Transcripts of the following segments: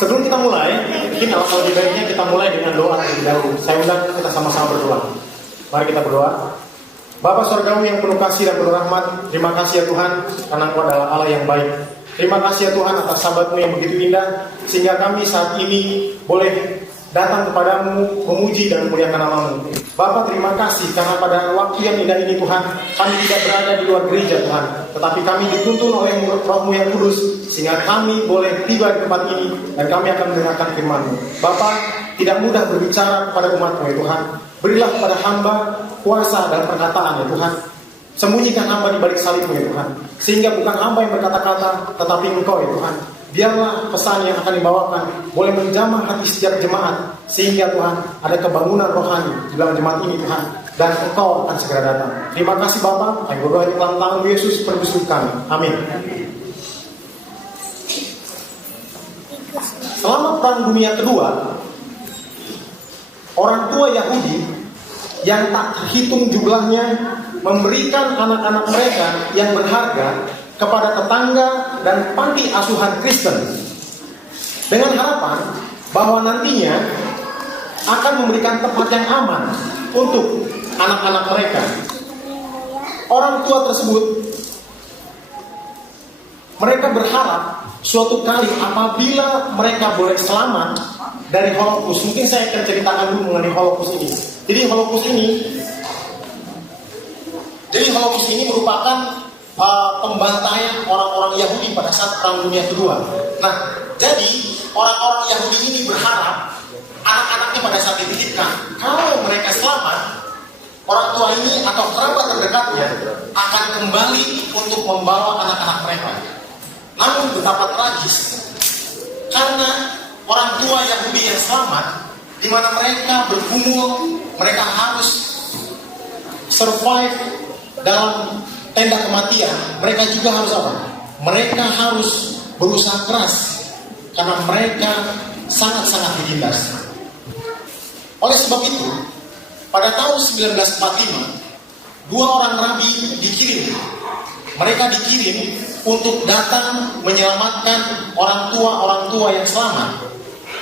Sebelum kita mulai, mungkin alangkah lebih baiknya kita mulai dengan doa terlebih dahulu. Saya undang kita sama-sama berdoa. Mari kita berdoa. Bapa Surgawi yang penuh kasih dan penuh rahmat, terima kasih ya Tuhan, karena Engkau adalah Allah yang baik. Terima kasih ya Tuhan atas sahabat-Mu yang begitu indah, sehingga kami saat ini boleh datang kepadamu, memuji dan memuliakan nama-Mu. Bapa, terima kasih karena pada waktu yang indah ini Tuhan, kami tidak berada di luar gereja Tuhan, tetapi kami dituntun oleh Roh-Mu yang kudus, sehingga kami boleh tiba di tempat ini dan kami akan mendengarkan firman-Mu. Bapa, tidak mudah berbicara kepada umat-Mu ya Tuhan. Berilah kepada hamba kuasa dan perkataan ya Tuhan. Sembunyikan hamba di balik salib-Mu ya Tuhan, sehingga bukan hamba yang berkata-kata, tetapi Engkau ya Tuhan. Biarlah pesan yang akan dibawakan boleh menjamah hati setiap jemaat, sehingga Tuhan ada kebangunan rohani di dalam jemaat ini Tuhan, dan Engkau akan segera datang. Terima kasih Bapa, kami berdoa di dalam tangan Yesus perbisut kami. Amin. Selama Perang Dunia Kedua, orang tua Yahudi yang tak terhitung jumlahnya memberikan anak-anak mereka yang berharga kepada tetangga dan panti asuhan Kristen dengan harapan bahwa nantinya akan memberikan tempat yang aman untuk anak-anak mereka. Orang tua tersebut mereka berharap suatu kali apabila mereka boleh selamat dari Holocaust. Mungkin saya akan ceritakan dulu mengenai Holocaust ini. Jadi Holocaust ini merupakan pembantaian orang-orang Yahudi pada saat Perang Dunia Kedua. Nah, jadi orang-orang Yahudi ini berharap anak-anaknya pada saat dititipkan, kalau mereka selamat, orang tua ini atau kerabat terdekatnya akan kembali untuk membawa anak-anak mereka. Namun betapa tragis, karena orang tua Yahudi yang selamat, di mana mereka bergumul, mereka harus survive dalam tenda kematian, mereka juga harus apa? Mereka harus berusaha keras karena mereka sangat-sangat ditindas. Oleh sebab itu, pada tahun 1945, dua orang rabi dikirim. Mereka dikirim untuk datang menyelamatkan orang tua yang selamat.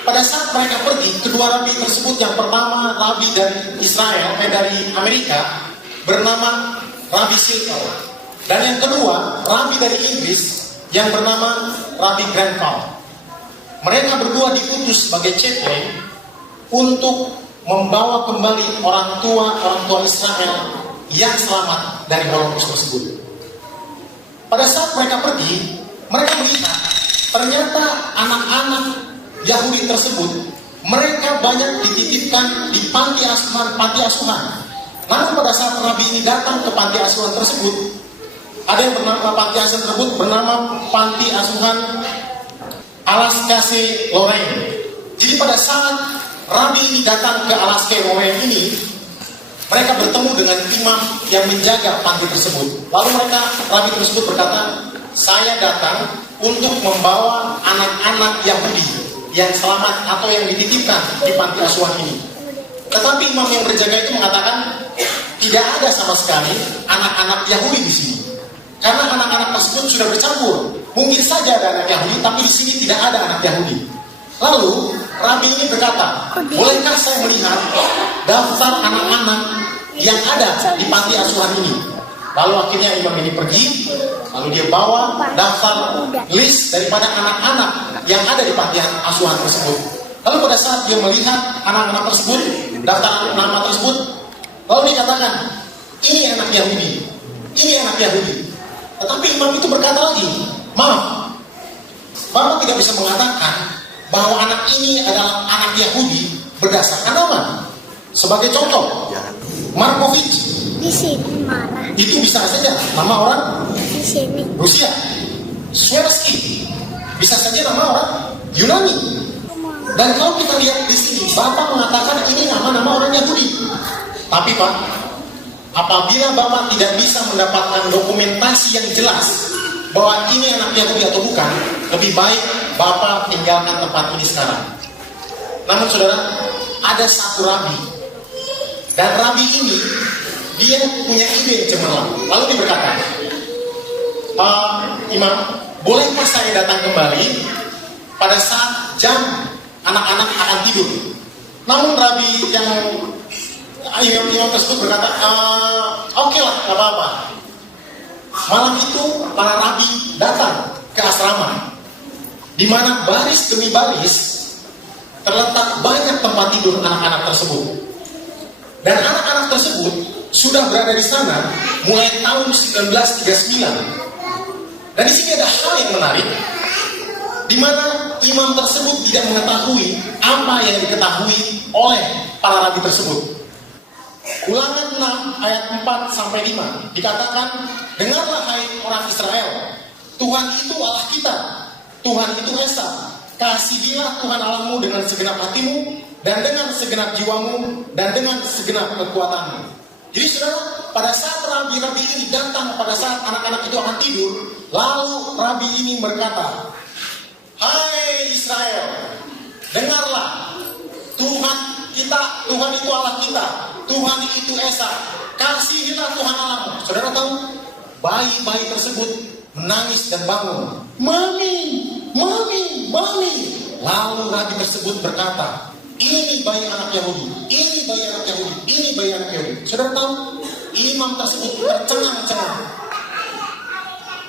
Pada saat mereka pergi, kedua rabi tersebut, yang pertama rabi dari Israel, dari Amerika, bernama Rabi Silkel, dan yang kedua rabi dari Inggris yang bernama Rabi Grenfell. Mereka berdua diutus sebagai chaplain untuk membawa kembali orang tua Israel yang selamat dari Holocaust tersebut. Pada saat mereka pergi, mereka melihat ternyata anak-anak Yahudi tersebut mereka banyak dititipkan di panti asuhan. Namun pada saat rabi ini datang ke panti asuhan tersebut, ada yang bernama panti asuhan tersebut bernama Panti Asuhan Alaska-Lorraine Lorraine. Jadi pada saat rabi ini datang ke Alaska-Lorraine Lorraine ini, mereka bertemu dengan imam yang menjaga panti tersebut. Lalu rabi tersebut berkata, saya datang untuk membawa anak-anak Yahudi yang selamat atau yang dititipkan di panti asuhan ini. Tetapi imam yang berjaga itu mengatakan tidak ada sama sekali anak-anak Yahudi di sini, karena anak-anak tersebut sudah bercampur. Mungkin saja ada anak Yahudi, tapi di sini tidak ada anak Yahudi. Lalu rabi ini berkata, bolehkah saya melihat daftar anak-anak yang ada di panti asuhan ini? Lalu akhirnya imam ini pergi, lalu dia bawa daftar list daripada anak-anak yang ada di panti asuhan tersebut. Lalu pada saat dia melihat anak-anak tersebut, daftar nama tersebut, lalu dikatakan, ini anak Yahudi, ini anak Yahudi. Tetapi imam itu berkata lagi, maaf, Bapak tidak bisa mengatakan bahwa anak ini adalah anak Yahudi berdasarkan nama. Sebagai contoh, Markovich, di sini marah. itu bisa saja nama orang Di sini Rusia. Swiatek, bisa saja nama orang Yunani. Dan kalau kita lihat di sini, Bapak mengatakan ini nama-nama orang Yahudi. Tapi Pak, apabila Bapak tidak bisa mendapatkan dokumentasi yang jelas bahwa ini anak Yahudi atau bukan, lebih baik Bapak tinggalkan tempat ini sekarang. Namun saudara, ada satu rabi, dan rabi ini dia punya ide yang cemerlang. Lalu dia berkata, Imam, bolehkah saya datang kembali pada saat jam anak-anak akan tidur. Namun Rabi yang imam tersebut berkata, oke lah, gak apa-apa. Malam itu para rabi datang ke asrama, di mana baris demi baris terletak banyak tempat tidur anak-anak tersebut. Dan anak-anak tersebut sudah berada di sana mulai tahun 1939. Dan di sini ada hal yang menarik, di mana imam tersebut tidak mengetahui apa yang diketahui oleh para rabi tersebut. Ulangan 6 ayat 4 sampai 5 dikatakan, dengarlah hai orang Israel, Tuhan itu Allah kita, Tuhan itu Esa. Kasihilah Tuhan Allahmu dengan segenap hatimu, dan dengan segenap jiwamu, dan dengan segenap kekuatanmu. Jadi saudara, pada saat rabi-rabi ini datang, pada saat anak-anak itu akan tidur, lalu rabi ini berkata, hai Israel, dengarlah, Tuhan kita, Tuhan itu Allah kita, Tuhan itu Esa. Kasihilah Tuhan Allahmu. Saudara tahu, bayi-bayi tersebut menangis dan bangun. Mami, mami, mami. Lalu rabi tersebut berkata, ini bayi anak Yahudi, ini bayi anak Yahudi, ini bayi anak Yahudi. Saudara tahu, imam tersebut tercengang-cengang.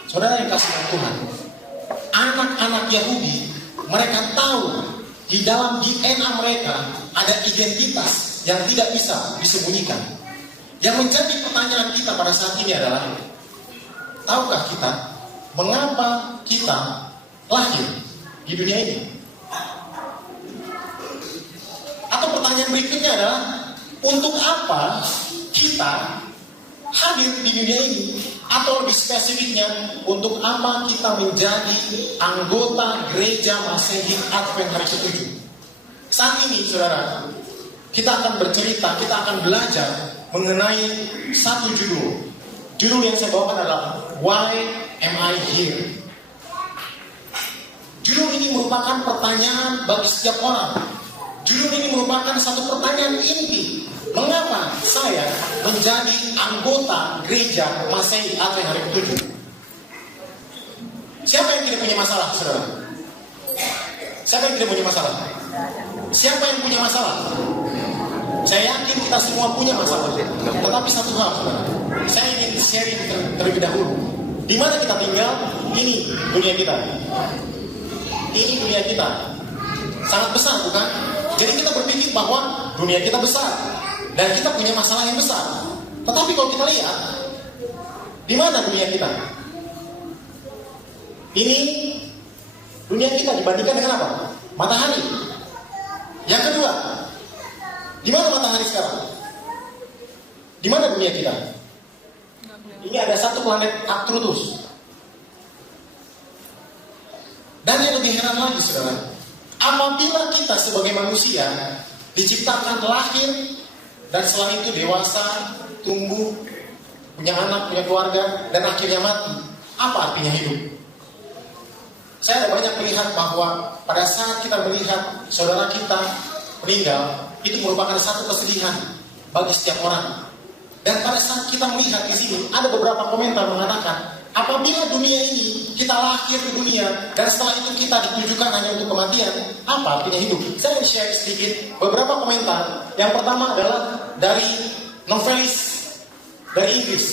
Saudara yang kasih Tuhan, anak-anak Yahudi, mereka tahu di dalam DNA mereka ada identitas yang tidak bisa disembunyikan. Yang menjadi pertanyaan kita pada saat ini adalah, tahukah kita mengapa kita lahir di dunia ini? Atau pertanyaan berikutnya adalah, untuk apa kita hadir di dunia ini? Atau lebih spesifiknya, untuk apa kita menjadi anggota gereja Masehi Advent hari ke-7? Saat ini, saudara, kita akan bercerita, kita akan belajar mengenai satu judul. Judul yang saya bawakan adalah Why Am I Here? Judul ini merupakan pertanyaan bagi setiap orang. Judul ini merupakan satu pertanyaan inti. Mengapa saya menjadi anggota gereja Masehi Advent hari ke-7? Siapa yang tidak punya masalah, saudara? Siapa yang tidak punya masalah? Siapa yang punya masalah? Saya yakin kita semua punya masalah. Tetapi satu hal, saudara, saya ingin sharing terlebih dahulu. Di mana kita tinggal? Ini dunia kita. Ini dunia kita. Sangat besar, bukan? Jadi kita berpikir bahwa dunia kita besar dan kita punya masalah yang besar. Tetapi kalau kita lihat, di mana dunia kita? Ini dunia kita dibandingkan dengan apa? Matahari. Yang kedua, di mana matahari sekarang? Di mana dunia kita? Ini ada satu planet Arcturus. Dan yang lebih heran lagi, saudara, apabila kita sebagai manusia diciptakan lahir dan setelah itu dewasa, tumbuh, punya anak, punya keluarga, dan akhirnya mati, apa artinya hidup? Saya ada banyak melihat bahwa pada saat kita melihat saudara kita meninggal, itu merupakan satu kesedihan bagi setiap orang. Dan pada saat kita melihat di sini, ada beberapa komentar mengatakan, apabila dunia ini kita lahir ke dunia dan setelah itu kita ditujukan hanya untuk kematian, apa artinya hidup? Saya share sedikit beberapa komentar. Yang pertama adalah dari novelis dari Inggris.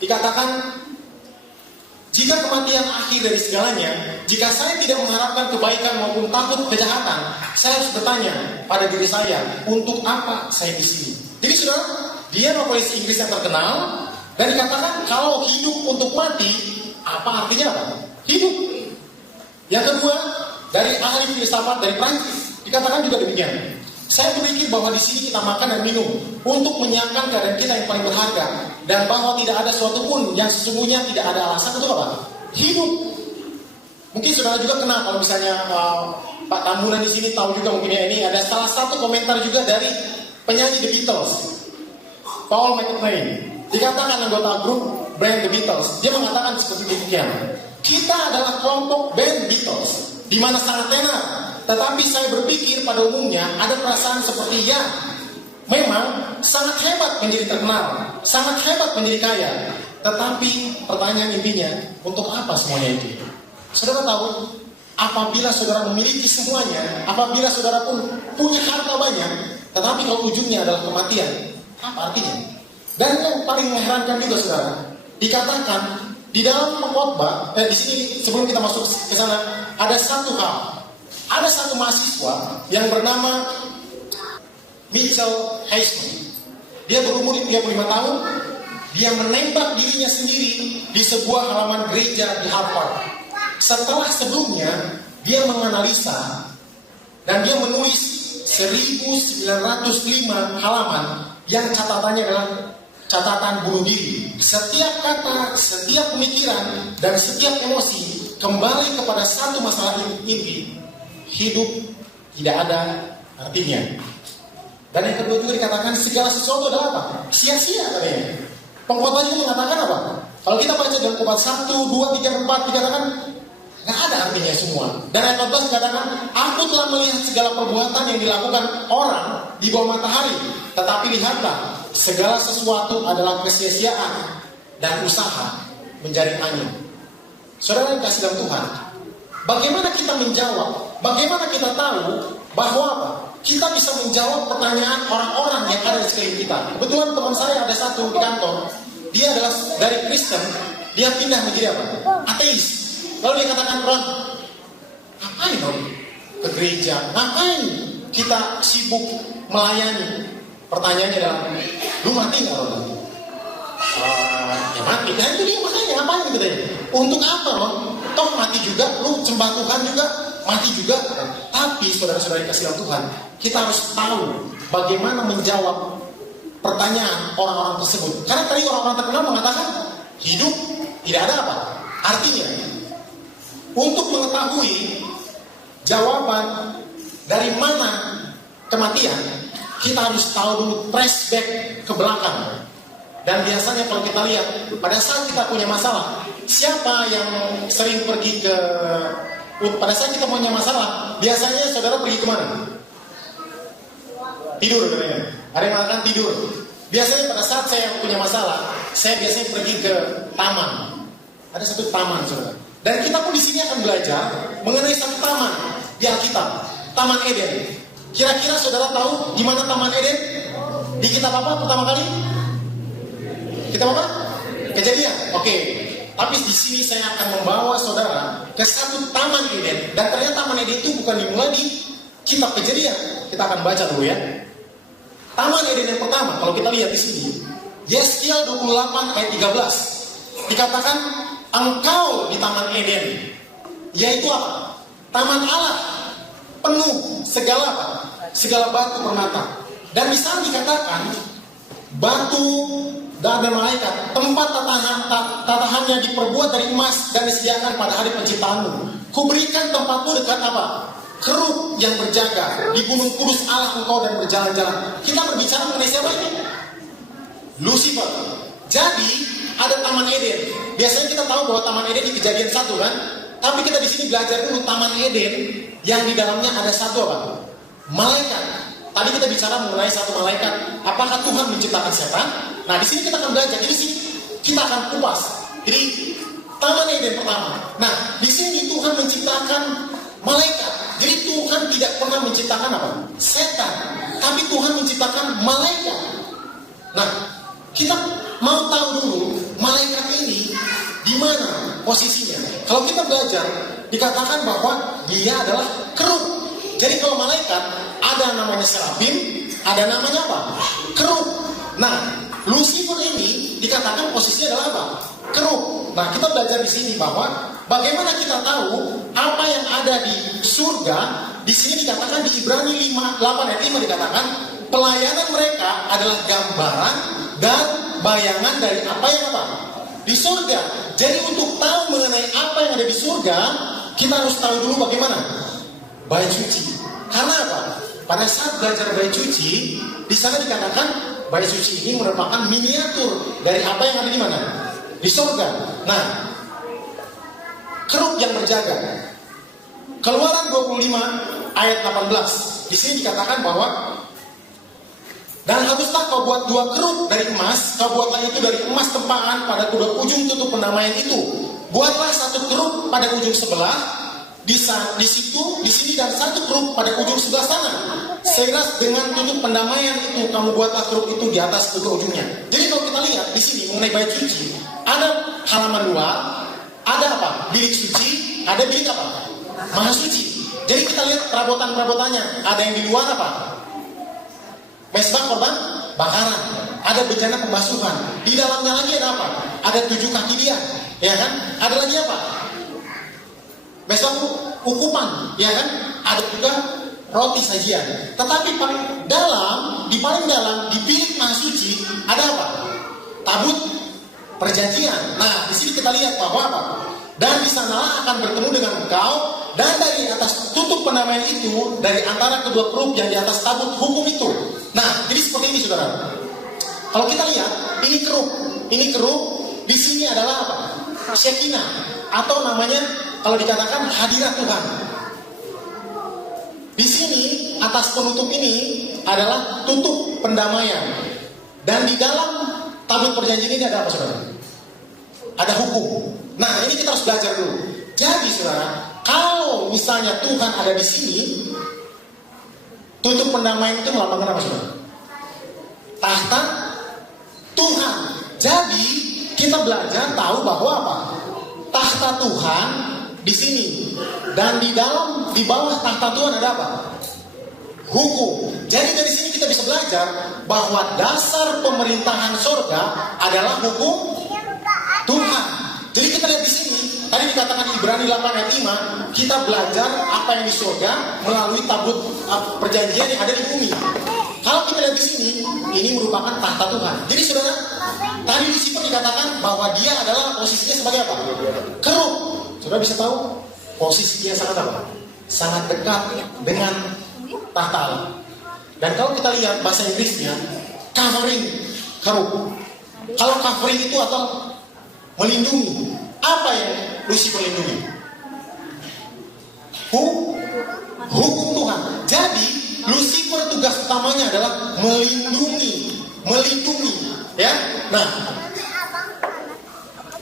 Dikatakan, jika kematian akhir dari segalanya, jika saya tidak mengharapkan kebaikan maupun takut kejahatan, saya harus bertanya pada diri saya, untuk apa saya di sini? Jadi saudara, dia novelis Inggris yang terkenal. Dan dikatakan kalau hidup untuk mati, apa artinya apa? Hidup. Yang kedua, dari ahli filsafat dari Prancis, dikatakan juga demikian. Saya berpikir bahwa di sini kita makan dan minum untuk menyiapkan keadaan kita yang paling berharga, dan bahwa tidak ada suatu pun yang sesungguhnya tidak ada alasan untuk apa? Hidup. Mungkin saudara juga kenal kalau misalnya Pak Tambunan di sini tahu juga mungkin ya, ini ada salah satu komentar juga dari penyanyi The Beatles, Paul McCartney. Dikatakan anggota grup band The Beatles, dia mengatakan seperti demikian. Kita adalah kelompok band Beatles, di mana sangat tenar. Tetapi saya berpikir pada umumnya ada perasaan seperti ya, memang sangat hebat menjadi terkenal, sangat hebat menjadi kaya. Tetapi pertanyaan intinya, untuk apa semuanya itu? Saudara tahu, apabila saudara memiliki semuanya, apabila saudara pun punya harta banyak, tetapi kalau ujungnya adalah kematian, apa artinya? Dan yang paling mengherankan juga saudara, dikatakan di dalam pengkhotbah, di sini sebelum kita masuk ke sana, ada satu hal, ada satu mahasiswa yang bernama Mitchell Heisman. Dia berumur 35 tahun, dia menembak dirinya sendiri di sebuah halaman gereja di Harvard. Setelah sebelumnya dia menganalisa dan dia menulis 1905 halaman yang catatannya adalah catatan bunuh diri. Setiap kata, setiap pemikiran, dan setiap emosi kembali kepada satu masalah inti. Hidup tidak ada artinya. Dan yang kedua juga dikatakan segala sesuatu adalah apa? Sia-sia katanya. Pengkhotbah itu mengatakan apa? Kalau kita baca dalam khotbah 1, 2, 3, 4 dikatakan nggak ada artinya semua. Dan ayat 14 dikatakan, aku telah melihat segala perbuatan yang dilakukan orang di bawah matahari. Tetapi lihatlah, segala sesuatu adalah kesia-siaan dan usaha menjadi angin. Saudara yang kasih dalam Tuhan, bagaimana kita menjawab? Bagaimana kita tahu bahwa apa? Kita bisa menjawab pertanyaan orang-orang yang ada di sekeliling kita. Kebetulan teman saya ada satu di kantor, dia adalah dari Kristen, dia pindah menjadi apa? Ateis. Lalu dia katakan, Ron, ngapain Ron ke gereja? Ngapain kita sibuk melayani? Pertanyaannya adalah, lu mati nggak Ron? Ya mati. Dan itu dia makanya ngapain gitu ya? Untuk apa Ron? Toh mati juga, lu sembah Tuhan juga, mati juga. Tapi saudara-saudara yang kasih dalam Tuhan, kita harus tahu bagaimana menjawab pertanyaan orang-orang tersebut. Karena tadi orang-orang terkenal mengatakan hidup tidak ada apa? Artinya, untuk mengetahui jawaban dari mana kematian, kita harus tahu dulu trace back ke belakang. Dan biasanya kalau kita lihat, pada saat kita punya masalah, siapa yang sering pergi ke... Pada saat kita punya masalah, biasanya saudara pergi kemana? Tidur katanya. Ada yang mengatakan tidur. Biasanya pada saat saya punya masalah, saya biasanya pergi ke taman. Ada satu taman saudara. Dan kita pun di sini akan belajar mengenai satu taman di Alkitab, Taman Eden. Kira-kira saudara tahu di mana Taman Eden? Di kitab apa pertama kali? Kitab apa? Kejadian. Oke. Tapi di sini saya akan membawa saudara ke satu Taman Eden. Dan ternyata Taman Eden itu bukan dimulai di kitab Kejadian. Kita akan baca dulu ya. Taman Eden yang pertama, kalau kita lihat di sini, Yeskiel 28 ayat 13. Dikatakan, engkau di Taman Eden, yaitu apa? Taman Allah, penuh segala apa? Segala batu permata. Dan di sana dikatakan, batu dan ada malaikat, tempat tatahannya diperbuat dari emas dan disediakan pada hari penciptaanmu. Kuberikan tempatmu dekat apa? Kerub yang berjaga di gunung kudus Allah engkau dan berjalan-jalan. Kita berbicara mengenai siapa ini? Lucifer. Jadi ada Taman Eden. Biasanya kita tahu bahwa Taman Eden di Kejadian 1 kan? Tapi kita di sini belajar dulu Taman Eden yang di dalamnya ada satu apa? Malaikat. Tadi kita bicara mengenai satu malaikat. Apakah Tuhan menciptakan setan? Nah, di sini kita akan belajar. Jadi sini kita akan kupas. Jadi Taman Eden pertama. Nah, di sini Tuhan menciptakan malaikat. Jadi Tuhan tidak pernah menciptakan apa? Setan. Tapi Tuhan menciptakan malaikat. Nah, kita mau tahu dulu malaikat ini di mana posisinya. Kalau kita belajar, dikatakan bahwa dia adalah kerub. Jadi kalau malaikat ada namanya serafim, ada namanya apa? Kerub. Nah, Lucifer ini dikatakan posisinya adalah apa? Kerub. Nah, kita belajar di sini bahwa bagaimana kita tahu apa yang ada di surga. Di sini dikatakan di Ibrani 8 ayat 5 dikatakan pelayanan mereka adalah gambaran dan bayangan dari apa yang apa? Di surga. Jadi untuk tahu mengenai apa yang ada di surga, kita harus tahu dulu bagaimana? Bait suci. Karena apa? Pada saat belajar bait suci, di sana dikatakan bait suci ini merupakan miniatur dari apa yang ada di mana? Di surga. Nah, kerub yang berjaga. Keluaran 25 ayat 18. Di sini dikatakan bahwa dan haruslah kau buat 2 kerub dari emas, kau buatlah itu dari emas tempaan pada kedua ujung tutup pendamaian itu. Buatlah 1 kerub pada ujung sebelah di sini dan satu kerup pada ujung sebelah sana. Seiras dengan tutup pendamaian itu, kamu buatlah kerup itu di atas kedua ujungnya. Jadi kalau kita lihat di sini mengenai bait suci, ada halaman luar, ada apa? Bilik suci, ada bilik apa? Maha suci. Jadi kita lihat perabotan-perabotannya. Ada yang di luar apa? Mesbah korban bakaran. Ada bejana pembasuhan. Di dalamnya lagi ada apa? Ada 7 kaki dia, ya kan? Ada lagi apa? Mesbah ukupan, ya kan? Ada juga roti sajian. Tetapi paling dalam, di bilik maha suci ada apa? Tabut perjanjian. Nah, di sini kita lihat bahwa apa? Dan di sanalah akan bertemu dengan engkau, dan dari atas tutup pendamaian itu, dari antara kedua kerup yang di atas tabut hukum itu. Nah, jadi seperti ini saudara. Kalau kita lihat, ini kerup, di sini adalah apa? Shekinah, atau namanya kalau dikatakan hadirat Tuhan. Di sini atas penutup ini adalah tutup pendamaian, dan di dalam tabut perjanjian ini ada apa saudara? Ada hukum. Nah, ini kita harus belajar dulu. Jadi saudara, kalau misalnya Tuhan ada di sini, tutup pendamaian itu melambangkan apa saudara? Tahta Tuhan. Jadi kita belajar tahu bahwa apa? Tahta Tuhan di sini, dan di bawah tahta Tuhan ada apa? Hukum. Jadi dari sini kita bisa belajar bahwa dasar pemerintahan surga adalah hukum Tuhan. Jadi kita lihat di sini, tadi dikatakan Ibrani 8 ayat 5, kita belajar apa yang di surga melalui tabut perjanjian yang ada di bumi. Kalau kita lihat di sini, ini merupakan tahta Tuhan. Jadi saudara, tadi di situ dikatakan bahwa dia adalah posisinya sebagai apa? Kerup. Saudara bisa tahu posisi dia sangat apa? Sangat dekat dengan tahta Allah. Dan kalau kita lihat bahasa Inggrisnya, covering, kerup. Kalau covering itu atau melindungi, apa yang Lucifer lindungi? Hukum Tuhan. Jadi Lucifer tugas utamanya adalah melindungi, ya.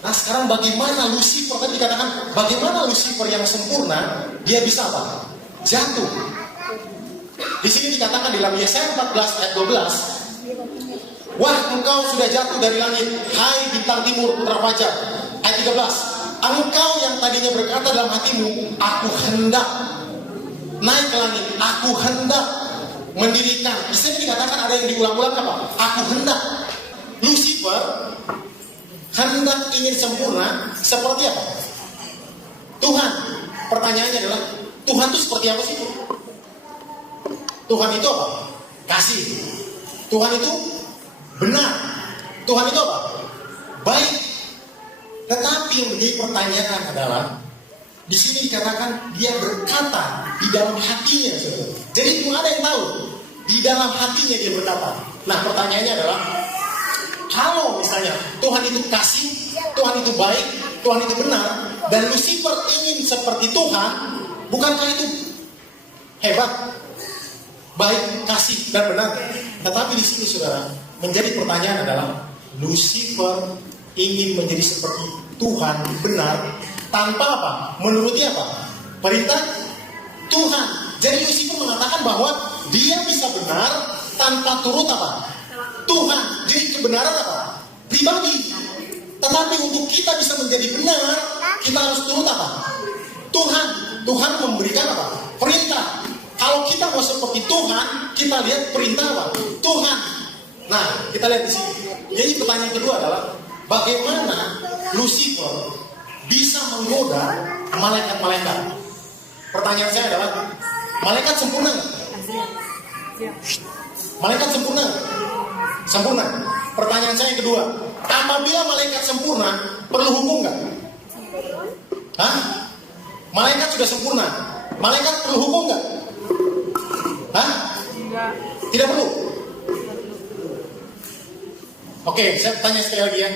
Nah sekarang bagaimana Lucifer, tadi dikatakan bagaimana Lucifer yang sempurna dia bisa apa? Jatuh. Di sini dikatakan di dalam Yesaya 14 ayat 12, wah engkau sudah jatuh dari langit, hai bintang timur putra fajar. Ayat 13, engkau yang tadinya berkata dalam hatimu, aku hendak naik ke langit, aku hendak mendirikan. Di sini dikatakan ada yang diulang-ulang apa? Aku hendak. Lucifer hendak ingin sempurna seperti apa? Tuhan. Pertanyaannya adalah, Tuhan itu seperti apa sih? Tuhan itu apa? Kasih. Tuhan itu benar. Tuhan itu apa? Baik. Tetapi yang menjadi pertanyaan adalah, di sini dikatakan dia berkata di dalam hatinya. Jadi belum ada yang tahu di dalam hatinya dia berkata. Nah pertanyaannya adalah, kalau misalnya Tuhan itu kasih, Tuhan itu baik, Tuhan itu benar, dan Lucifer ingin seperti Tuhan, bukankah itu hebat, baik, kasih dan benar? Tetapi di sini saudara, menjadi pertanyaan adalah, Lucifer ingin menjadi seperti Tuhan benar tanpa apa? Menuruti apa? Perintah Tuhan. Jadi Lucifer mengatakan bahwa dia bisa benar tanpa turut apa? Tuhan. Jadi kebenaran apa? Pribadi. Tetapi untuk kita bisa menjadi benar, kita harus turut apa? Tuhan. Tuhan memberikan apa? Perintah. Kalau kita mau seperti Tuhan, kita lihat perintah apa? Tuhan. Nah, kita lihat di sini. Jadi pertanyaan kedua adalah, bagaimana Lucifer bisa menggoda malaikat-malaikat? Pertanyaan saya adalah, malaikat sempurna nggak? Malaikat sempurna nggak? Sempurna. Pertanyaan saya yang kedua, apabila malaikat sempurna, perlu hukum nggak? Hah? Malaikat sudah sempurna, malaikat perlu hukum nggak? Hah? Tidak perlu. Oke, saya tanya sekali lagi ya.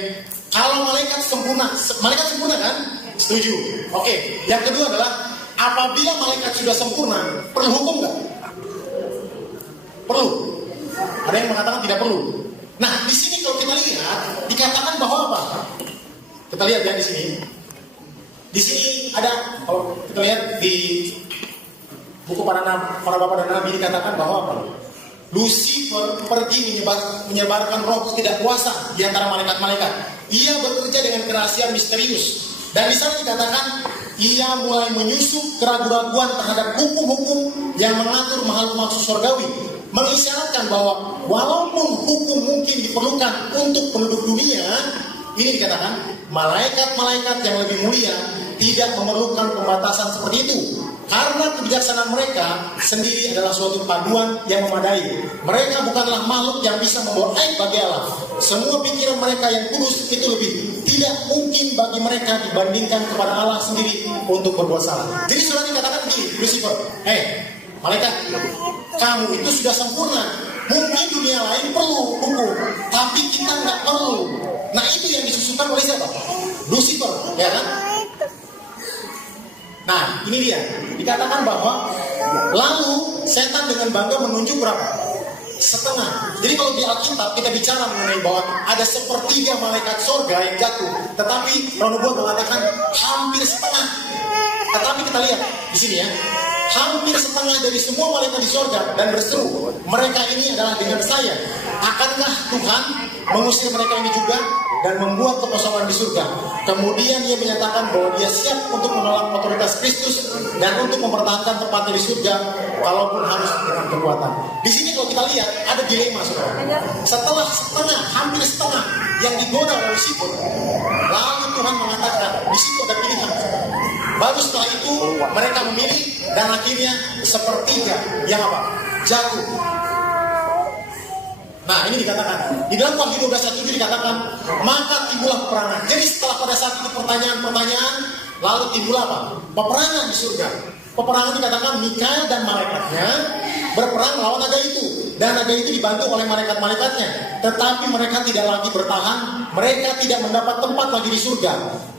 Kalau malaikat sempurna kan? Setuju. Oke, yang kedua adalah, apabila malaikat sudah sempurna, perlu hukum nggak? Perlu. Ada yang mengatakan tidak perlu. Nah, di sini kalau kita lihat, dikatakan bahwa apa? Kita lihat ya di sini. Di sini ada, kalau kita lihat di buku para bapak dan nabi dikatakan bahwa apa? Lucifer pergi menyebarkan roh tidak kuasa di antara malaikat-malaikat. Ia bekerja dengan kerahasiaan misterius. Dan di sana dikatakan ia mulai menyusup keraguan-raguan terhadap hukum-hukum yang mengatur makhluk-makhluk surgawi, mengisyaratkan bahwa walaupun hukum mungkin diperlukan untuk penduduk dunia, ini dikatakan malaikat-malaikat yang lebih mulia tidak memerlukan pembatasan seperti itu. Karena kebijaksanaan mereka sendiri adalah suatu paduan yang memadai. Mereka bukanlah makhluk yang bisa membawa aib bagi Allah. Semua pikiran mereka yang kudus itu lebih tidak mungkin bagi mereka dibandingkan kepada Allah sendiri untuk berbuat salah. Jadi surat dikatakan begini, Lucifer, malaikat, kamu itu sudah sempurna. Mungkin dunia lain perlu hukum, tapi kita nggak perlu. Nah itu yang disusukan oleh siapa? Lucifer, ya kan? Nah, ini dia. Dikatakan bahwa lalu setan dengan bangga menunjuk berapa? Setengah. Jadi kalau di Alkitab kita bicara mengenai bahwa ada sepertiga malaikat sorga yang jatuh, tetapi Roh Nubuat mengatakan hampir setengah. Tetapi kita lihat di sini ya, hampir setengah dari semua malaikat di sorga dan berseru, mereka ini adalah dengan saya. Akankah Tuhan mengusir mereka ini juga dan membuat kekosongan di surga? Kemudian ia menyatakan bahwa dia siap untuk menolak otoritas Kristus dan untuk mempertahankan tempatnya di surga kalaupun harus dengan kekuatan. Di sini kalau kita lihat ada dilema, saudara. Setelah setengah, hampir setengah yang digoda oleh Lucifer, lalu Tuhan mengatakan di situ ada pilihan. Baru setelah itu mereka memilih dan akhirnya sepertiga yang apa? Jatuh. Nah ini dikatakan di dalam Wahyu 12:7 dikatakan maka timbullah peperangan. Jadi setelah pada saat itu pertanyaan-pertanyaan, lalu timbul apa? Peperangan di surga. Peperangan dikatakan Mikael dan malaikatnya berperang melawan naga itu, dan naga itu dibantu oleh malaikat-malaikatnya. Tetapi mereka tidak lagi bertahan, mereka tidak mendapat tempat lagi di surga.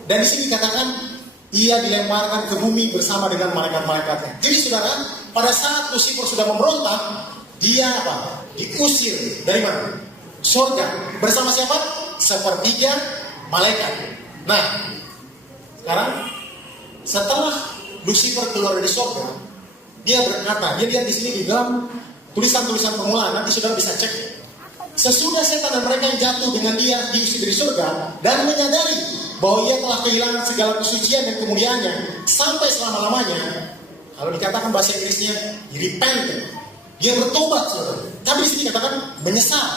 Dan di sini dikatakan ia dilemparkan ke bumi bersama dengan malaikat-malaikatnya. Jadi saudara, pada saat Lucifer sudah memberontak, dia apa? Diusir dari mana? Surga. Bersama siapa? Sepertiga malaikat. Nah, sekarang setelah Lucifer keluar dari surga, dia berkata, dia lihat di sini di dalam tulisan-tulisan permulaan, nanti saudara bisa cek. Sesudah setan dan mereka yang jatuh dengan dia diusir dari surga dan menyadari bahwa ia telah kehilangan segala kesucian dan kemuliaannya sampai selama-lamanya. Kalau dikatakan bahasa Inggrisnya repent, dia bertobat, saudara. Tapi di sini dikatakan menyesal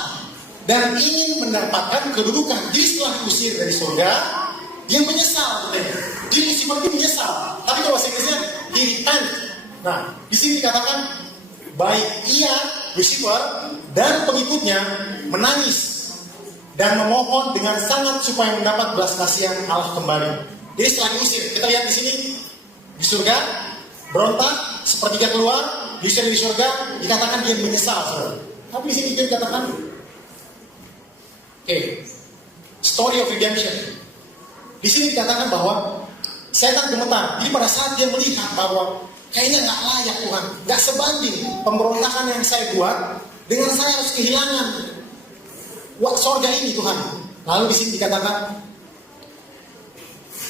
dan ingin mendapatkan kedudukan. Jadi setelah diusir dari surga, dia menyesal. Dia Lucifer itu menyesal. Tapi kalau bahasa Inggrisnya he repent. Nah, di sini dikatakan baik ia Lucifer dan pengikutnya menangis dan memohon dengan sangat supaya mendapat belas kasihan Allah kembali. Jadi setelah diusir, kita lihat di sini di surga berontak, sepertiga keluar, diusir dari surga, dikatakan dia menyesal, saudara. Tapi di sini dia dikatakan, story of redemption. Di sini dikatakan bahwa setan gemetar. Jadi pada saat dia melihat bahwa kayaknya nggak layak Tuhan, nggak sebanding pemberontakan yang saya buat dengan saya harus kehilangan surga ini Tuhan. Lalu di sini dikatakan,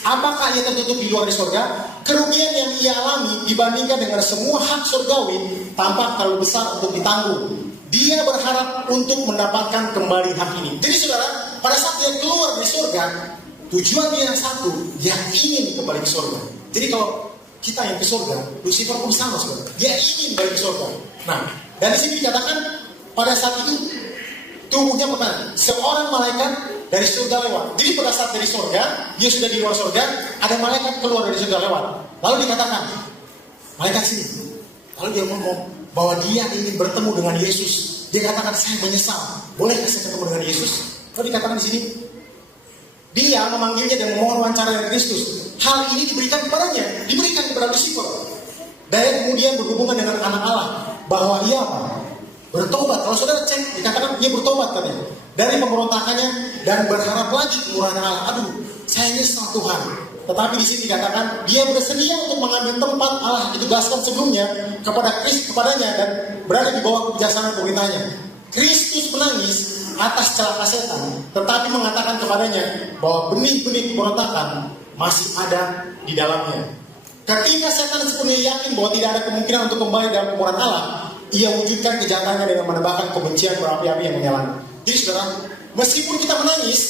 apakah ia tertutup di luar di surga? Kerugian yang ia alami dibandingkan dengan semua hak surgawi tampak terlalu besar untuk ditanggung. Dia berharap untuk mendapatkan kembali hak ini. Jadi saudara, pada saat dia keluar dari surga, tujuan dia yang satu, dia ingin kembali ke surga. Jadi kalau kita yang ke surga, Lucifer pun sama saudara, dia ingin balik ke surga. Nah, dan di sini dikatakan pada saat itu tubuhnya pernah seorang malaikat dari surga lewat. Jadi pada saat dari surga, dia sudah di luar surga, ada malaikat keluar dari surga lewat. Lalu dikatakan, malaikat sini. Lalu dia ngomong bahwa dia ingin bertemu dengan Yesus. Dia katakan, saya menyesal. Bolehkah saya ketemu dengan Yesus? Lalu dikatakan di sini, dia memanggilnya dan memohon wawancara dengan Kristus. Hal ini diberikan kepadanya, diberikan kepada Lucifer. Dan kemudian berhubungan dengan anak Allah, bahwa ia apa? Bertobat. Kalau saudara cek, dikatakan dia bertobat katanya dari pemberontakannya dan berharap lagi kemurahan Allah. Aduh, saya nyesal Tuhan. Tetapi di sini dikatakan dia bersedia untuk mengambil tempat Allah ditugaskan sebelumnya kepadanya dan berada di bawah kebijaksanaan pemerintahnya. Kristus menangis atas celaka setan, tetapi mengatakan kepadanya bahwa benih-benih pemberontakan masih ada di dalamnya. Ketika setan sepenuhnya yakin bahwa tidak ada kemungkinan untuk kembali dalam kemurahan Allah, ia wujudkan kejahatannya dengan menebakkan kebencian berapi-api yang menyala. Jadi saudara, meskipun kita menangis,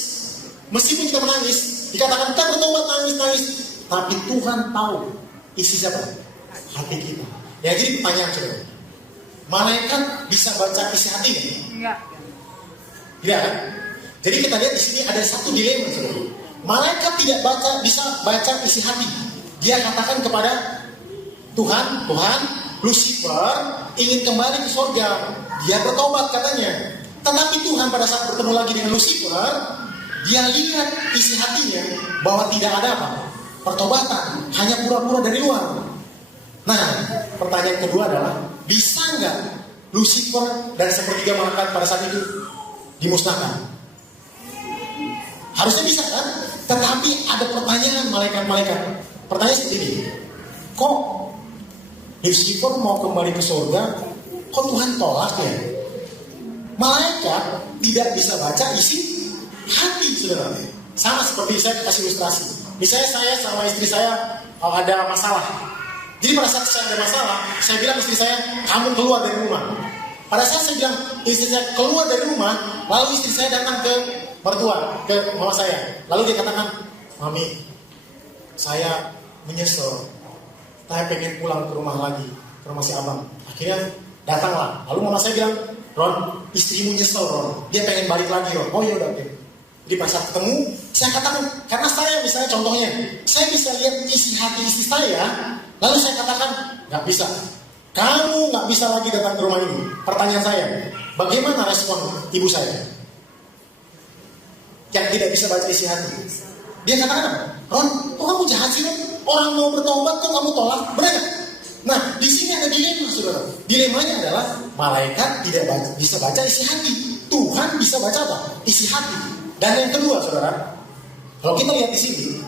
dikatakan kita bertobat nangis, tapi Tuhan tahu isi siapa? Hati kita. Ya, jadi pertanyaan saudara, malaikat bisa baca isi hati nggak? Enggak. Tidak kan? Jadi kita lihat di sini ada satu dilema saudara. Malaikat tidak bisa baca isi hati. Dia katakan kepada Tuhan, Lucifer ingin kembali ke surga. Dia bertobat katanya. Tetapi Tuhan pada saat bertemu lagi dengan Lucifer, dia lihat isi hatinya bahwa tidak ada apa? Pertobatan, hanya pura-pura dari luar. Nah, pertanyaan kedua adalah, bisa nggak Lucifer dan sepertiga malaikat pada saat itu dimusnahkan? Harusnya bisa kan? Tetapi ada pertanyaan malaikat-malaikat. Pertanyaan seperti ini, kok Lucifer mau kembali ke surga, kok Tuhan tolak ya? Malaikat tidak bisa baca isi hati, saudara. Sama seperti saya kasih ilustrasi. Misalnya saya sama istri saya ada masalah. Jadi pada saat saya ada masalah, saya bilang istri saya, kamu keluar dari rumah. Pada saat saya bilang istri saya keluar dari rumah, lalu istri saya datang ke mertua, ke mama saya. Lalu dia katakan, Mami, saya menyesal. Saya pengen pulang ke rumah lagi, ke rumah si abang. Akhirnya datanglah. Lalu mama saya bilang, Ron, istrimu nyesel Ron. Dia pengen balik lagi Ron. Oh iya udah oke. Jadi pas saat ketemu, saya katakan, karena saya misalnya contohnya, saya bisa lihat isi hati istri saya, lalu saya katakan, nggak bisa. Kamu nggak bisa lagi datang ke rumah ini. Pertanyaan saya, bagaimana respon ibu saya? Yang tidak bisa baca isi hati. Dia katakan, Ron, kok kamu jahat sih Ron? Orang mau bertobat kok kamu tolak? Benar gak? Nah, di sini ada dilema, saudara. Dilemanya adalah malaikat tidak bisa baca isi hati. Tuhan bisa baca apa? Isi hati. Dan yang kedua, saudara, kalau kita lihat di sini,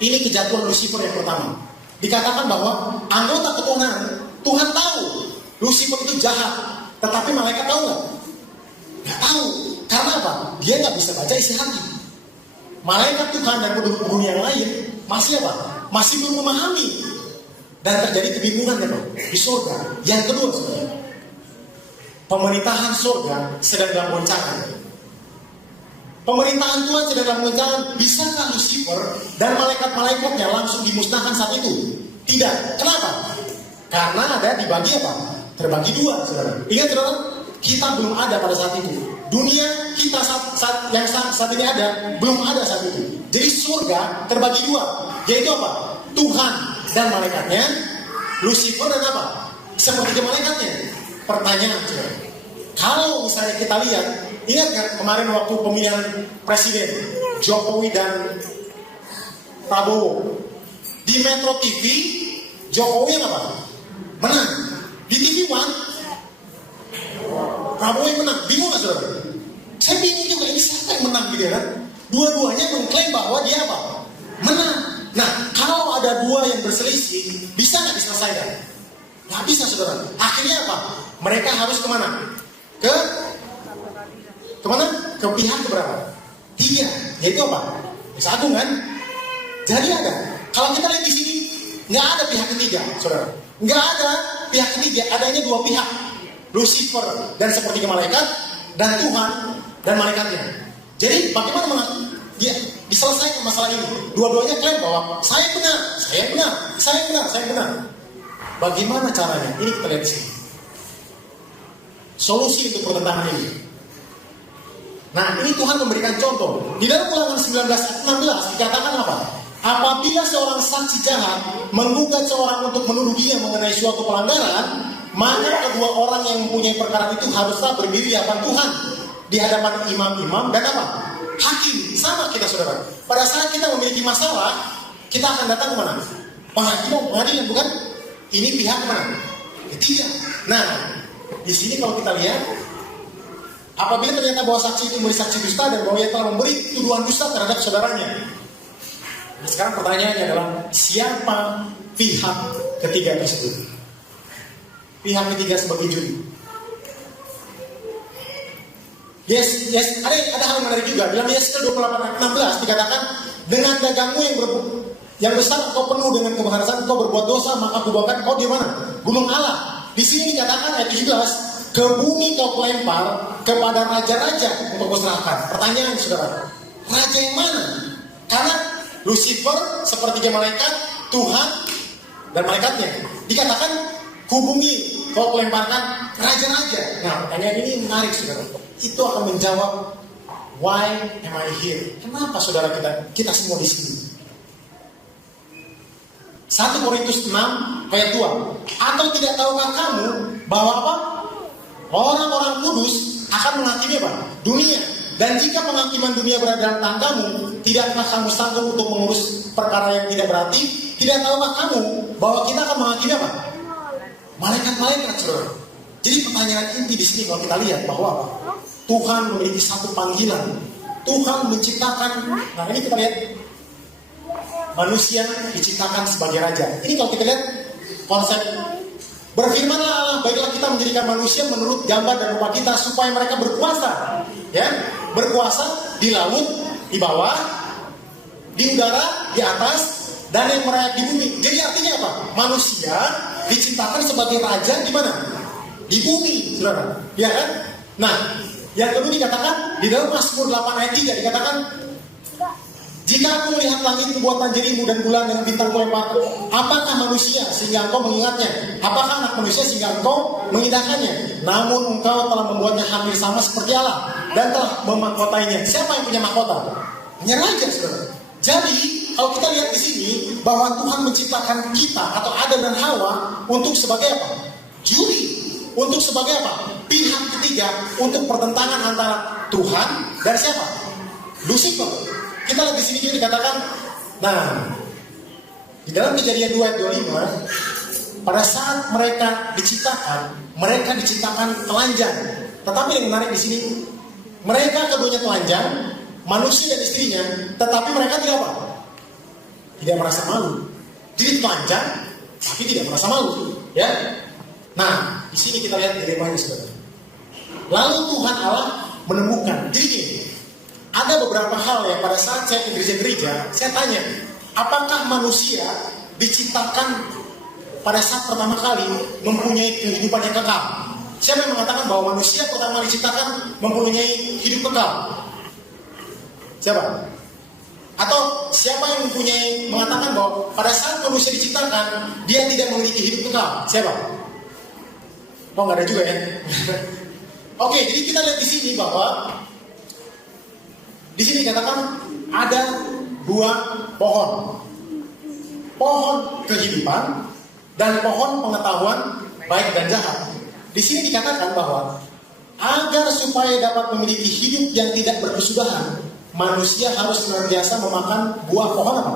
ini kejatuhan Lucifer yang pertama. Dikatakan bahwa anggota ketuhanan, Tuhan tahu Lucifer itu jahat, tetapi malaikat tahu nggak? Nggak tahu. Karena apa? Dia nggak bisa baca isi hati. Malaikat Tuhan dan penduduk yang lain masih apa? Masih belum memahami. Dan terjadi kebingungan ya, di surga. Yang kedua, saudara, pemerintahan surga sedang dalam goncangan. Pemerintahan Tuhan sedang dalam goncangan. Bisakah Lucifer dan malaikat-malaikatnya langsung dimusnahkan saat itu? Tidak. Kenapa? Karena ada dibagi apa? Terbagi dua, saudara. Ingat, saudara, kita belum ada pada saat itu. Dunia kita saat ini ada, belum ada saat itu. Jadi surga terbagi dua, yaitu apa? Tuhan dan malaikatnya, Lucifer dan apa? Seperti malaikatnya. Pertanyaan, saudara, kalau misalnya kita lihat, ingat kan kemarin waktu pemilihan presiden Jokowi dan Prabowo di Metro TV, Jokowi yang apa? Menang. Di TV One, Prabowo yang menang. Bingung gak saudara? Saya bingung juga, ini siapa yang menang gitu kan? Dua-duanya mengklaim bahwa dia apa? Menang. Nah, kalau ada dua yang berselisih, bisa gak diselesaikan? Gak bisa saudara. Akhirnya apa? Mereka harus kemana? Kemana? Ke pihak keberapa? Tiga. Yaitu apa? Satu kan? Jadi ada. Kalau kita lihat di sini, nggak ada pihak ketiga, saudara. Nggak ada pihak ketiga. Adanya dua pihak. Lucifer dan sepertiga malaikat, dan Tuhan dan malaikatnya. Jadi bagaimana diselesaikan masalah ini? Dua-duanya klaim bahwa saya benar, saya benar, saya benar, saya benar. Bagaimana caranya? Ini kita lihat di sini. Solusi untuk pertentangan ini. Nah, ini Tuhan memberikan contoh. Di dalam Ulangan 19 ayat 16 dikatakan apa? Apabila seorang saksi jahat menggugat seorang untuk menuduh dia mengenai suatu pelanggaran, maka kedua orang yang mempunyai perkara itu haruslah berdiri di hadapan Tuhan, di hadapan imam-imam dan apa? Hakim. Sama kita saudara. Pada saat kita memiliki masalah, kita akan datang kemana? Pengadilan, bukan? Ini pihak kemana? Ketiga. Nah, di sini kalau kita lihat, apabila ternyata bahwa saksi itu memberi saksi dusta dan bahwa ia telah memberi tuduhan dusta terhadap saudaranya. Nah, sekarang pertanyaannya adalah siapa pihak ketiga tersebut? Pihak ketiga sebagai juri. Yes, ada hal menarik juga. Dalam Yesaya 28 ayat 16 dikatakan, Dengan dagangmu yang besar engkau penuh dengan kemarahan, engkau berbuat dosa, maka kubawakan kau di mana? Gunung Allah. Di sini dikatakan ayat 17, ke bumi kau kelempar kepada raja-raja untuk kuserahkan. Pertanyaan saudara, raja yang mana? Karena Lucifer seperti malaikat, Tuhan dan malaikatnya. Dikatakan ku bumi kau kelemparkan raja-raja. Nah, pertanyaan ini menarik saudara. Itu akan menjawab why am I here? Kenapa saudara kita semua di sini? 1 Korintus 6 ayat 2. Atau tidak tahukah kamu bahwa apa? Orang-orang kudus akan menghakimi apa? Dunia. Dan jika penghakiman dunia berada dalam tanganmu, tidakkah kamu sanggup untuk mengurus perkara yang tidak berarti? Tidak tahukah kamu bahwa kita akan menghakimi apa? Malaikat-malaikat, saudara. Jadi pertanyaan inti di sini kalau kita lihat bahwa apa? Tuhan memiliki satu panggilan. Tuhan menciptakan. Nah ini kita lihat. Manusia diciptakan sebagai raja. Ini kalau kita lihat konsep. Berfirmanlah Allah, baiklah kita menjadikan manusia menurut gambar dan rupa kita supaya mereka berkuasa, ya, berkuasa di laut, di bawah, di udara, di atas, dan yang merayap di bumi. Jadi artinya apa? Manusia diciptakan sebagai raja di mana? Di bumi, saudara. Ya kan? Nah, yang kedua dikatakan di dalam Mazmur 8 ayat 3 dikatakan, jika aku melihat langit buatan jarimu dan bulan dengan bintang kelempar, apakah manusia sehingga engkau mengingatnya? Apakah anak manusia sehingga engkau mengindahkannya? Namun engkau telah membuatnya hampir sama seperti Allah dan telah memahkotainya. Siapa yang punya mahkota? Hanya raja, saudara. Jadi kalau kita lihat di sini bahwa Tuhan menciptakan kita atau Adam dan Hawa untuk sebagai apa? Juri. Untuk sebagai apa? Pihak ketiga untuk pertentangan antara Tuhan dan siapa? Lucifer. Kita lihat di sini juga dikatakan, nah, di dalam Kejadian 2 ayat 25, pada saat mereka diciptakan telanjang. Tetapi yang menarik di sini, mereka keduanya telanjang, manusia dan istrinya, tetapi mereka tidak apa? Tidak merasa malu. Jadi telanjang, tapi tidak merasa malu, ya. Nah, di sini kita lihat dilemanya saudara. Lalu Tuhan Allah menemukan, jadi gini, ada beberapa hal yang pada saat saya ke gereja-gereja, saya tanya, apakah manusia diciptakan pada saat pertama kali mempunyai kehidupan yang kekal? Siapa yang mengatakan bahwa manusia pertama diciptakan mempunyai hidup kekal? Siapa? Atau siapa yang mengatakan bahwa pada saat manusia diciptakan, dia tidak memiliki hidup kekal? Siapa? Oh, nggak ada juga ya? Oke, jadi kita lihat di sini bahwa di sini dikatakan ada dua pohon. Pohon kehidupan dan pohon pengetahuan baik dan jahat. Di sini dikatakan bahwa agar supaya dapat memiliki hidup yang tidak berkesudahan, manusia harus senantiasa memakan buah pohon apa?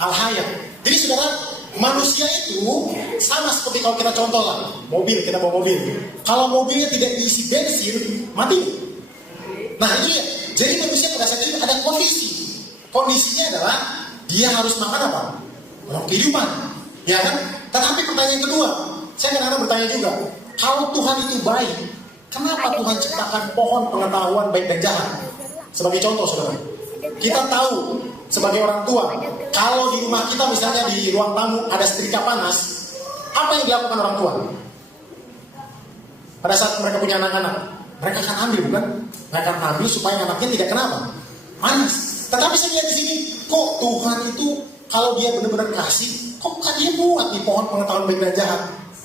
Al-hayat. Jadi saudara, manusia itu sama seperti kalau kita contoh lah, kita bawa mobil. Kalau mobilnya tidak diisi bensin, mati. Nah ini ya. Jadi manusia pada saat itu ada kondisi. Kondisinya adalah dia harus makan apa? Orang kehidupan, ya kan? Tetapi pertanyaan kedua, saya kadang-kadang bertanya juga, kalau Tuhan itu baik, kenapa Tuhan ciptakan pohon pengetahuan baik dan jahat? Sebagai contoh, saudara, kita tahu sebagai orang tua, kalau di rumah kita misalnya di ruang tamu ada setrika panas, apa yang dilakukan orang tua? Pada saat mereka punya anak-anak, mereka akan ambil, bukan? Mereka akan ambil supaya anaknya tidak kenapa? Panas. Tetapi saya lihat di sini, kok Tuhan itu kalau dia benar-benar kasih, kok kan dia buat nih pohon pengetahuan baik dan jahat?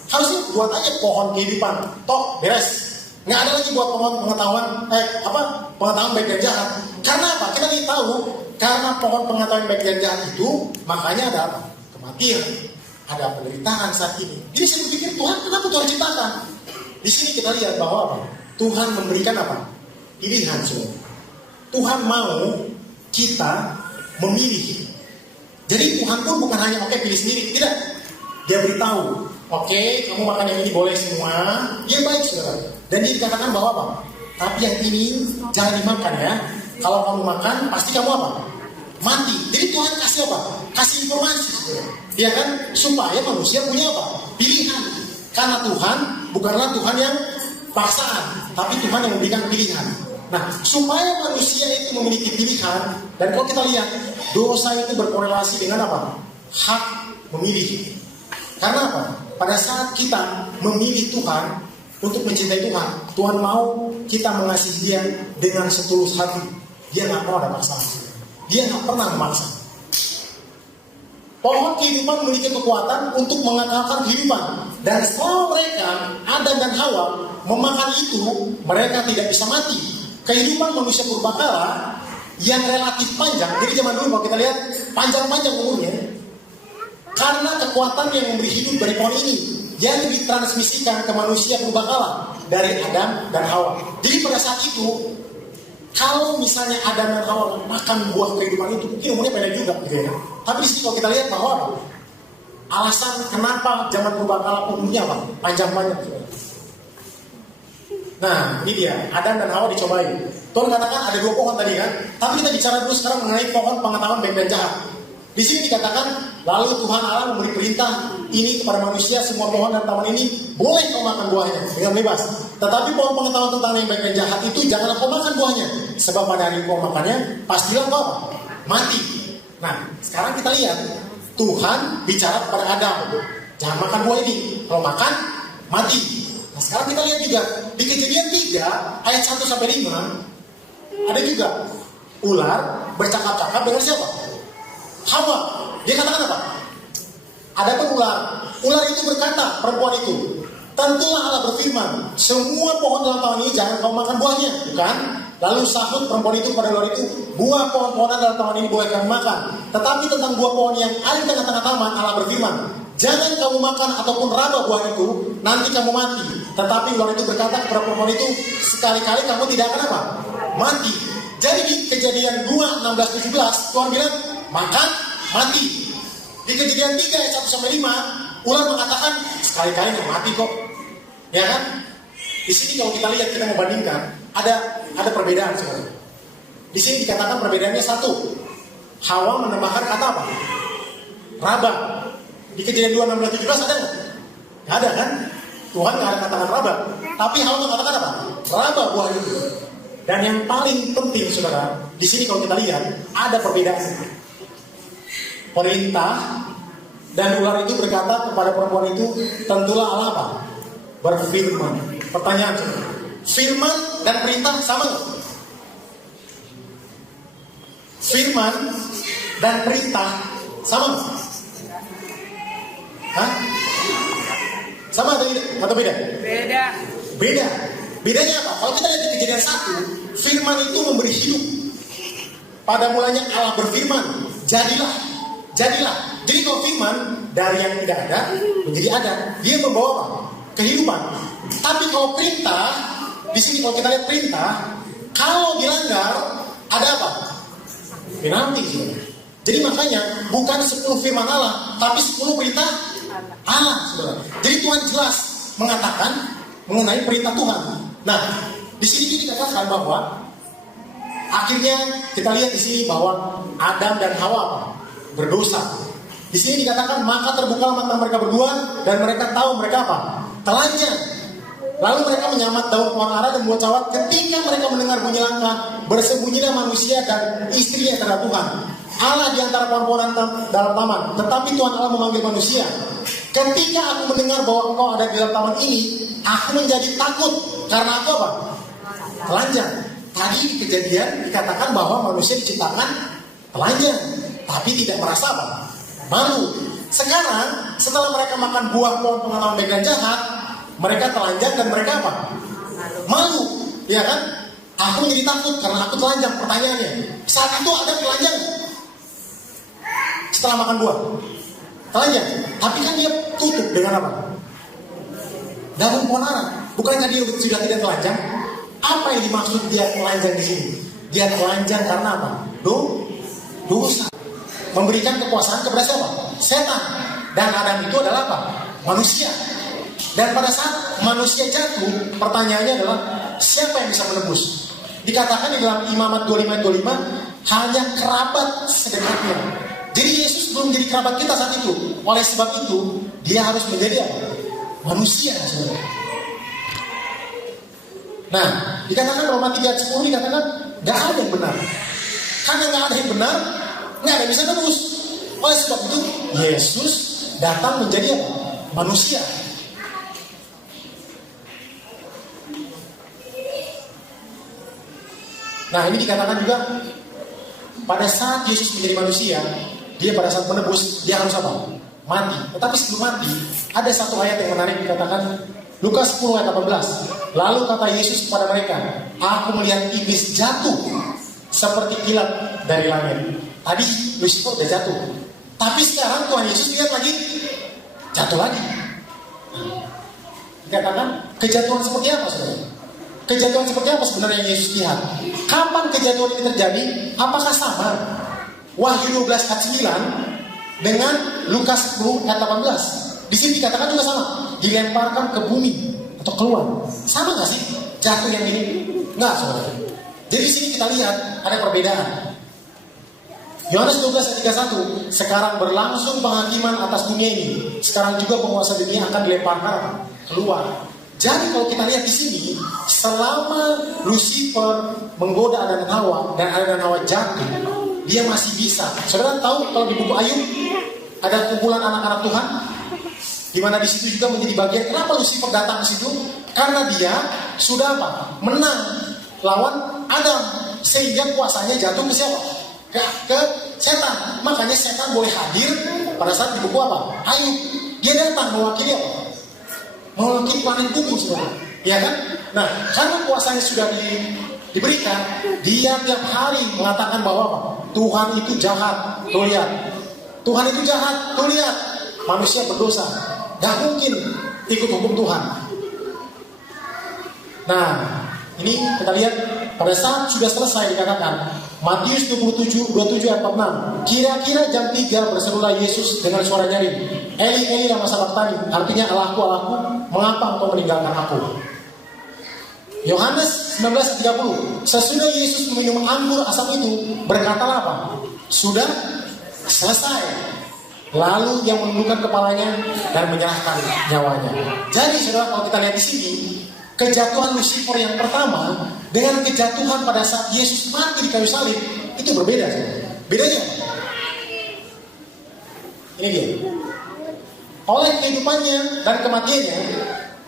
Harusnya buat aja pohon kehidupan, toh beres. Nggak ada lagi buat pohon pengetahuan, pengetahuan baik dan jahat. Karena apa? Kita tahu, karena pohon pengetahuan baik dan jahat itu, makanya ada apa? Kematian, ada penderitaan saat ini. Jadi saya berpikir, Tuhan kenapa Tuhan ciptakan? Di sini kita lihat bahwa apa? Tuhan memberikan apa? Pilihan semua. Tuhan mau kita memilih. Jadi Tuhan pun bukan hanya pilih sendiri, tidak. Dia beritahu, kamu makan yang ini boleh semua. Dia baik, saudara. Dan dia dikatakan bahwa apa? Tapi yang ini jangan dimakan ya. Kalau kamu makan, pasti kamu apa? Mati. Jadi Tuhan kasih apa? Kasih informasi, saudara. Dia kan supaya manusia punya apa? Pilihan. Karena Tuhan bukanlah Tuhan yang paksaan, tapi Tuhan yang memberikan pilihan. Nah, supaya manusia itu memiliki pilihan, dan kalau kita lihat, dosa itu berkorelasi dengan apa? Hak memilih. Karena apa? Pada saat kita memilih Tuhan untuk mencintai Tuhan, Tuhan mau kita mengasihi Dia dengan setulus hati. Dia nggak mau ada paksaan. Dia nggak pernah memaksa. Pohon kehidupan memiliki kekuatan untuk mengekalkan kehidupan. Dan selama mereka, Adam dan Hawa, memakan itu, mereka tidak bisa mati. Kehidupan manusia purbakala yang relatif panjang, jadi zaman dulu kalau kita lihat panjang-panjang umurnya, karena kekuatan yang memberi hidup dari pohon ini yang ditransmisikan ke manusia purbakala dari Adam dan Hawa. Jadi pada saat itu, kalau misalnya Adam dan Hawa makan buah kehidupan itu, mungkin umurnya pendek juga, gitu ya. Tapi di sini kalau kita lihat bahwa alasan kenapa zaman purbakala umurnya apa? Panjang-panjang. Nah, ini dia, Adam dan Hawa dicobain. Tuhan katakan ada 2 pohon tadi kan? Tapi kita bicara dulu sekarang mengenai pohon pengetahuan baik dan jahat. Di sini dikatakan, lalu Tuhan Allah memberi perintah ini kepada manusia, semua pohon dan taman ini boleh kau makan buahnya dengan bebas. Tetapi pohon pengetahuan tentang yang baik dan jahat itu janganlah kau makan buahnya, sebab pada hari kau makannya pastilah kau mati. Nah, sekarang kita lihat Tuhan bicara kepada Adam, jangan makan buah ini, kalau makan mati. Nah, sekarang kita lihat juga di Kejadian 3 ayat 1 sampai 5 ada juga ular bercakap-cakap dengan siapa? Hawa. Dia katakan apa? Ada pun ular itu berkata, perempuan itu, tentulah Allah berfirman, semua pohon dalam taman ini jangan kau makan buahnya, bukan? Lalu sahut perempuan itu kepada ular itu, buah pohon-pohonan dalam taman ini boleh kamu makan, tetapi tentang buah pohon yang ada di tengah-tengah taman, Allah berfirman, jangan kamu makan ataupun raba buah itu, nanti kamu mati. Tetapi ular itu berkata kepada perempuan itu, sekali-kali kamu tidak akan apa? Mati. Jadi di Kejadian 2, 16, 17, Tuhan bilang, makan, mati. Di Kejadian 3 ayat 1 sampai 5, ular mengatakan sekali-kali nggak mati kok, ya kan? Di sini kalau kita lihat, kita mau bandingkan, ada perbedaan sebenarnya. Di sini dikatakan perbedaannya satu, Hawa menambahkan kata apa? Raba. Di Kejadian 2, 16, 17 ada nggak? Nggak ada kan? Tuhan nggak ada katakan raba, tapi Hawa mengatakan apa? Raba buah itu. Dan yang paling penting, saudara, di sini kalau kita lihat ada perbedaan. Perintah dan ular itu berkata kepada perempuan itu, tentulah Allah apa? Berfirman. Pertanyaan, firman dan perintah sama nggak? Firman dan perintah sama nggak? Hah? Sama atau beda? Beda. Bedanya apa? Kalau kita lihat di Kejadian 1, firman itu memberi hidup. Pada mulanya Allah berfirman, jadilah. Jadi kalau firman dari yang tidak ada menjadi ada, dia membawa apa? Kehidupan. Tapi kalau perintah, di sini kalau kita lihat perintah, kalau dilanggar ada apa? Penalti. Jadi makanya bukan 10 firman Allah, tapi 10 perintah Allah, saudara. Jadi Tuhan jelas mengatakan mengenai perintah Tuhan. Nah, di sini dikatakan bahwa akhirnya kita lihat di sini bahwa Adam dan Hawa berdosa. Di sini dikatakan maka terbuka mata mereka berdua dan mereka tahu mereka apa? Telanjang. Lalu mereka menyamat daun pohon ara dan buah cawat. Ketika mereka mendengar bunyi langkah, bersembunyilah manusia dan istrinya terhadap Tuhan Allah di antara pohon-pohonan dalam taman. Tetapi Tuhan Allah memanggil manusia. Ketika aku mendengar bahwa engkau ada di dalam taman ini, aku menjadi takut. Karena aku apa? Telanjang. Tadi di Kejadian dikatakan bahwa manusia diciptakan telanjang, tapi tidak merasa apa? Malu. Sekarang setelah mereka makan buah pohon pengetahuan baik dan jahat, mereka telanjang dan mereka apa? Malu, ya kan? Aku menjadi takut karena aku telanjang. Pertanyaannya, saat itu ada telanjang setelah makan buah? Telanjang, tapi kan dia tutup dengan apa? Daun pohon ara. Bukankah dia sudah tidak telanjang? Apa yang dimaksud dia telanjang di sini? Dia telanjang karena apa? Dosa. Memberikan kekuasaan kepada siapa? Setan. Dan Adam itu adalah apa? Manusia. Dan pada saat manusia jatuh, pertanyaannya adalah siapa yang bisa menebus? Dikatakan di dalam Imamat 25:25, hanya kerabat sedekatnya. Jadi Yesus belum menjadi kerabat kita saat itu. Oleh sebab itu, dia harus menjadi apa? Manusia, saudara. Nah, dikatakan Roma 3 ayat 10 dikatakan gak ada yang benar. Karena gak ada yang benar, gak ada yang bisa tebus. Oleh sebab itu Yesus datang menjadi apa? Manusia. Nah, ini dikatakan juga pada saat Yesus menjadi manusia, dia pada saat menebus, dia harus apa? Mati. Tetapi sebelum mati, ada satu ayat yang menarik dikatakan Lukas 10 ayat 18. Lalu kata Yesus kepada mereka, aku melihat iblis jatuh seperti kilat dari langit. Tadi Lucifer udah jatuh, tapi sekarang Tuhan Yesus lihat lagi jatuh lagi. Dikatakan kejatuhan seperti apa saudara? Kejatuhan seperti apa sebenarnya yang Yesus lihat? Kapan kejatuhan ini terjadi? Apakah sama Wahyu 12 ayat 9 dengan Lukas 10 ayat 18? Di sini dikatakan juga sama, dilemparkan ke bumi atau keluar. Sama nggak sih jatuh yang ini? Nggak, saudara. Jadi di sini kita lihat ada perbedaan. Yohanes 12 ayat 31, sekarang berlangsung penghakiman atas dunia ini. Sekarang juga penguasa dunia akan dilemparkan keluar. Jadi kalau kita lihat di sini, selama Lucifer menggoda Adam dan Hawa dan Adam dan Hawa jatuh, dia masih bisa. Saudara tahu kalau di buku Ayub ada kumpulan anak-anak Tuhan, di mana di situ juga menjadi bagian. Kenapa Lucifer datang ke situ? Karena dia sudah apa? Menang lawan Adam, sehingga kuasanya jatuh ke siapa? Ke setan. Makanya setan boleh hadir pada saat di buku apa? Ayub. Dia datang mewakili apa? Mewakili planet bumi, saudara. Ya kan? Nah, karena kuasanya sudah diberikan, dia tiap hari mengatakan bahwa apa? Tuhan itu jahat. Tuh lihat. Tuhan itu jahat. Tuh lihat. Manusia berdosa. Gak mungkin ikut hukum Tuhan. Nah, ini kita lihat pada saat sudah selesai dikatakan Matius 27 ayat 46. Kira-kira jam 3 berserulah Yesus dengan suara nyaring, Eli Eli lama sabachthani, artinya Allahku Allahku, mengapa engkau meninggalkan aku? Yohanes 19:30. Sesudah Yesus meminum anggur asam itu, berkatalah apa? Sudah selesai. Lalu yang menundukkan kepalanya dan menyerahkan nyawanya. Jadi saudara, kalau kita lihat di sini, kejatuhan Lucifer yang pertama dengan kejatuhan pada saat Yesus mati di kayu salib itu berbeda. Bedanya apa? Ini dia. Oleh kehidupannya dan kematiannya,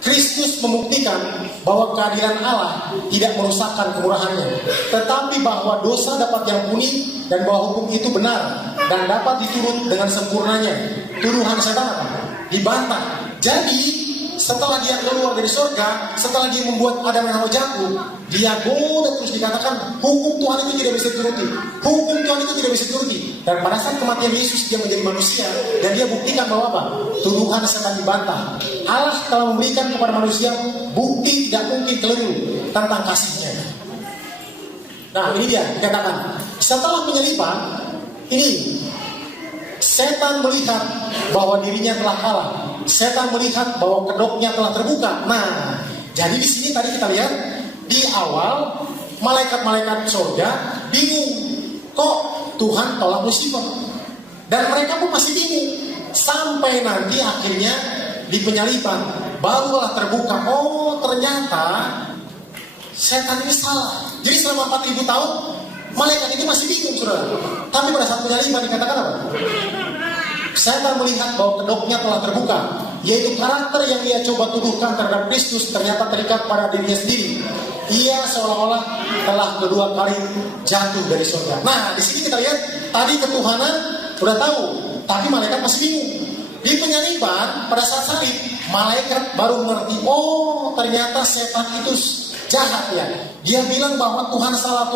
Kristus membuktikan bahwa kehadiran Allah tidak merusakkan kemurahannya, tetapi bahwa dosa dapat diampuni dan bahwa hukum itu benar dan dapat diturut dengan sempurnanya. Tuduhan setan apa? Dibantah. Jadi setelah dia keluar dari surga, setelah dia membuat Adam dan Hawa jatuh, dia goda terus dikatakan hukum Tuhan itu tidak bisa dituruti. Hukum Tuhan itu tidak bisa dituruti. Dan pada saat kematian Yesus dia menjadi manusia dan dia buktikan bahwa apa? Tuduhan setan dibantah. Allah telah memberikan kepada manusia bukti tidak mungkin keliru tentang kasihnya. Nah, ini dia dikatakan setelah penyaliban ini setan melihat bahwa dirinya telah kalah. Setan melihat bahwa kedoknya telah terbuka. Nah, jadi di sini tadi kita lihat di awal malaikat-malaikat surga bingung, kok Tuhan tolak Lucifer? Dan mereka pun masih bingung sampai nanti akhirnya di penyaliban barulah terbuka. Oh, ternyata setan ini salah. Jadi selama 4000 tahun malaikat itu masih bingung, saudara. Tapi pada saat penyaliban dikatakan apa? Setan melihat bahwa kedoknya telah terbuka, yaitu karakter yang dia coba tuduhkan terhadap Kristus ternyata terikat pada dirinya sendiri. Ia seolah-olah telah kedua kali jatuh dari surga. Nah, di sini kita lihat tadi ketuhanan udah tahu, tapi malaikat masih bingung. Di penyaliban pada saat salib, malaikat baru mengerti, oh ternyata setan itu jahat ya. Dia bilang bahwa Tuhan salah.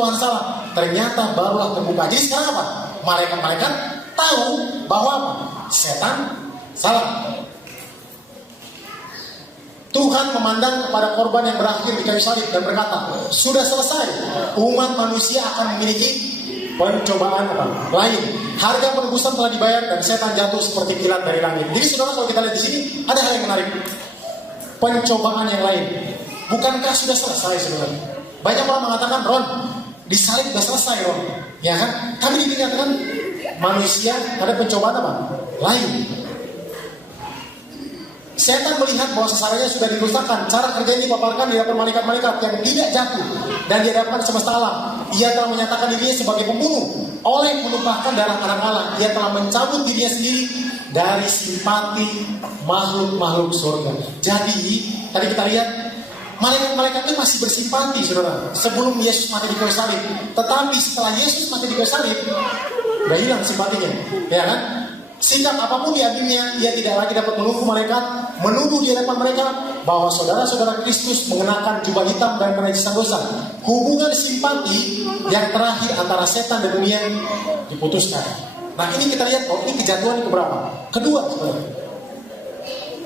Ternyata barulah terbuka. Jadi sekarang apa? Malaikat-malaikat tahu bahwa apa? Setan salah. Tuhan memandang kepada korban yang berakhir di kayu salib dan berkata, sudah selesai. Umat manusia akan memiliki pencobaan apa? Lain. Harga penebusan telah dibayar dan setan jatuh seperti kilat dari langit. Jadi saudara, kalau kita lihat di sini ada hal yang menarik. Pencobaan yang lain. Bukankah sudah selesai, saudara? Banyak orang mengatakan, Ron, di salib sudah selesai, Ron. Ya kan? Kami dikatakan manusia ada pencobaan apa? Lain. Setan melihat bahwa sasarannya sudah dirusakkan. Cara kerja ini dipaparkan di hadapan malaikat-malaikat yang tidak jatuh dan di hadapan semesta alam. Ia telah menyatakan dirinya sebagai pembunuh. Oleh menumpahkan darah anak Allah, ia telah mencabut dirinya sendiri dari simpati makhluk-makhluk surga. Jadi, tadi kita lihat malaikat-malaikat itu masih bersimpati, saudara, sebelum Yesus mati di kayu salib. Tetapi setelah Yesus mati di kayu salib, udah hilang simpatinya, ya kan? Sikap apapun diambilnya, ia tidak lagi dapat menunggu malaikat, menuduh di hadapan mereka bahwa saudara-saudara Kristus mengenakan jubah hitam dan penajisan dosa. Hubungan simpati yang terakhir antara setan dan dunia diputuskan. Nah, ini kita lihat, ini kejatuhan yang keberapa? Kedua, saudara.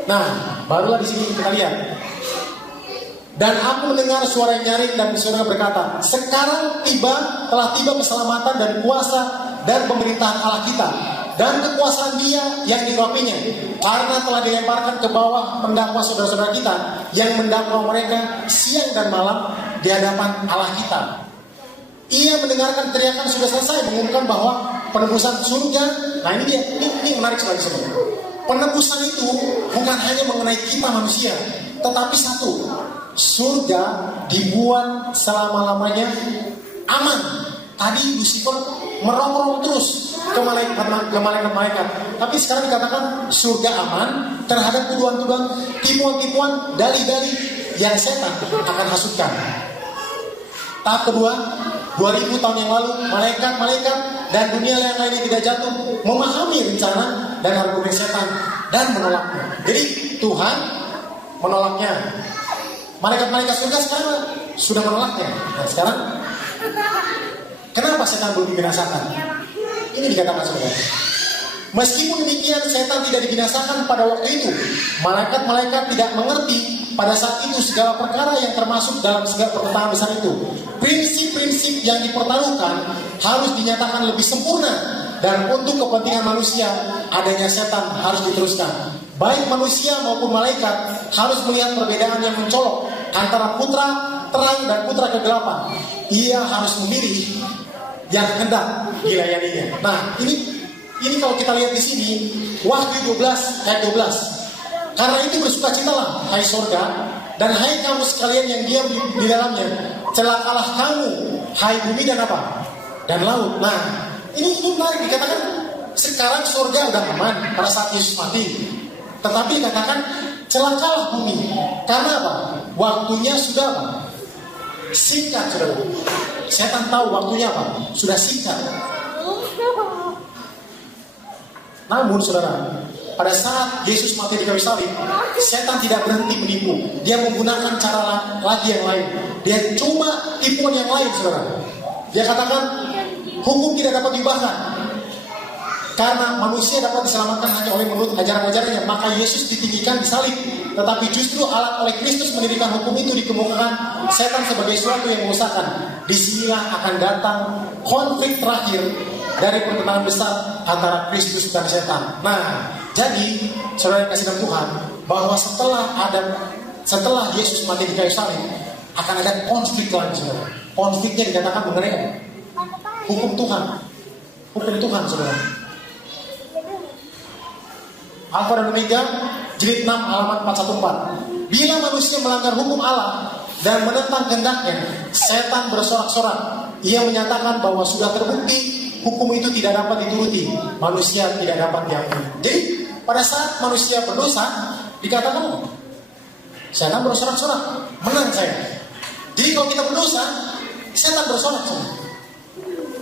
Nah, barulah di sini kita lihat. Dan aku mendengar suara yang nyaring dan saudara berkata, sekarang telah tiba keselamatan dan kuasa dan pemerintahan Allah kita dan kekuasaan Dia yang dirapinya, karena telah dilemparkan ke bawah pendakwa saudara-saudara kita yang mendakwa mereka siang dan malam di hadapan Allah kita. Ia mendengarkan teriakan sudah selesai, mengumumkan bahwa penebusan surga. Nah, ini dia, ini menarik sekali sebenarnya. Penebusan itu bukan hanya mengenai kita manusia, tetapi satu, surga dibuat selama-lamanya aman. Tadi Lucifer merongrong terus ke malaikat-malaikat. Tapi sekarang dikatakan surga aman terhadap tuduhan-tuduhan, tipuan-tipuan, dalih-dalih yang setan akan hasutkan. Tahap kedua, 2000 tahun yang lalu, malaikat-malaikat dan dunia yang lainnya tidak jatuh memahami rencana dan argumen setan dan menolaknya. Jadi Tuhan menolaknya. Malaikat-malaikat surga sekarang sudah menolaknya. Nah, sekarang kenapa setan belum dibinasakan? Ini dikatakan saudara. Meskipun demikian, setan tidak dibinasakan pada waktu itu. Malaikat-malaikat tidak mengerti pada saat itu segala perkara yang termasuk dalam segala pertentangan besar itu. Prinsip-prinsip yang dipertaruhkan harus dinyatakan lebih sempurna, dan untuk kepentingan manusia, adanya setan harus diteruskan. Baik manusia maupun malaikat harus melihat perbedaan yang mencolok antara putra terang dan putra kegelapan. Ia harus memilih yang hendak dilayaninya. Nah, ini kalau kita lihat di sini, Wahyu 12 ayat 12. Karena itu bersukacitalah, hai sorga, dan hai kamu sekalian yang diam di dalamnya. Celakalah kamu, hai bumi dan apa? Dan laut. Nah, ini menarik dikatakan sekarang sorga udah aman pada saat Yesus mati. Tetapi dikatakan celakalah bumi. Karena apa? Waktunya sudah apa? Singkat, saudara. Setan tahu waktunya apa? Sudah singkat. Namun, saudara, pada saat Yesus mati di kayu salib, setan tidak berhenti menipu. Dia menggunakan cara lagi yang lain. Dia cuma tipuan yang lain, saudara. Dia katakan hukum tidak dapat diubahkan karena manusia dapat diselamatkan hanya oleh menurut ajaran-ajarannya. Maka Yesus ditinggikan di salib. Tetapi justru alat oleh Kristus mendirikan hukum itu dikemukakan setan sebagai sesuatu yang mengusahakan. Disinilah akan datang konflik terakhir dari pertentangan besar antara Kristus dan setan. Nah, jadi saudara yang kasih dalam Tuhan, bahwa setelah Yesus mati di kayu salib, akan ada konflik lagi, saudara. Konfliknya dikatakan mengenai hukum Tuhan. Hukum Tuhan, saudara. Alfa dan Omega, jilid 6 halaman 414. Bila manusia melanggar hukum Allah dan menentang kehendaknya, setan bersorak-sorak. Ia menyatakan bahwa sudah terbukti hukum itu tidak dapat dituruti, manusia tidak dapat diampuni. Jadi pada saat manusia berdosa, dikatakan setan bersorak-sorak, menang saya. Jadi kalau kita berdosa, setan bersorak-sorak.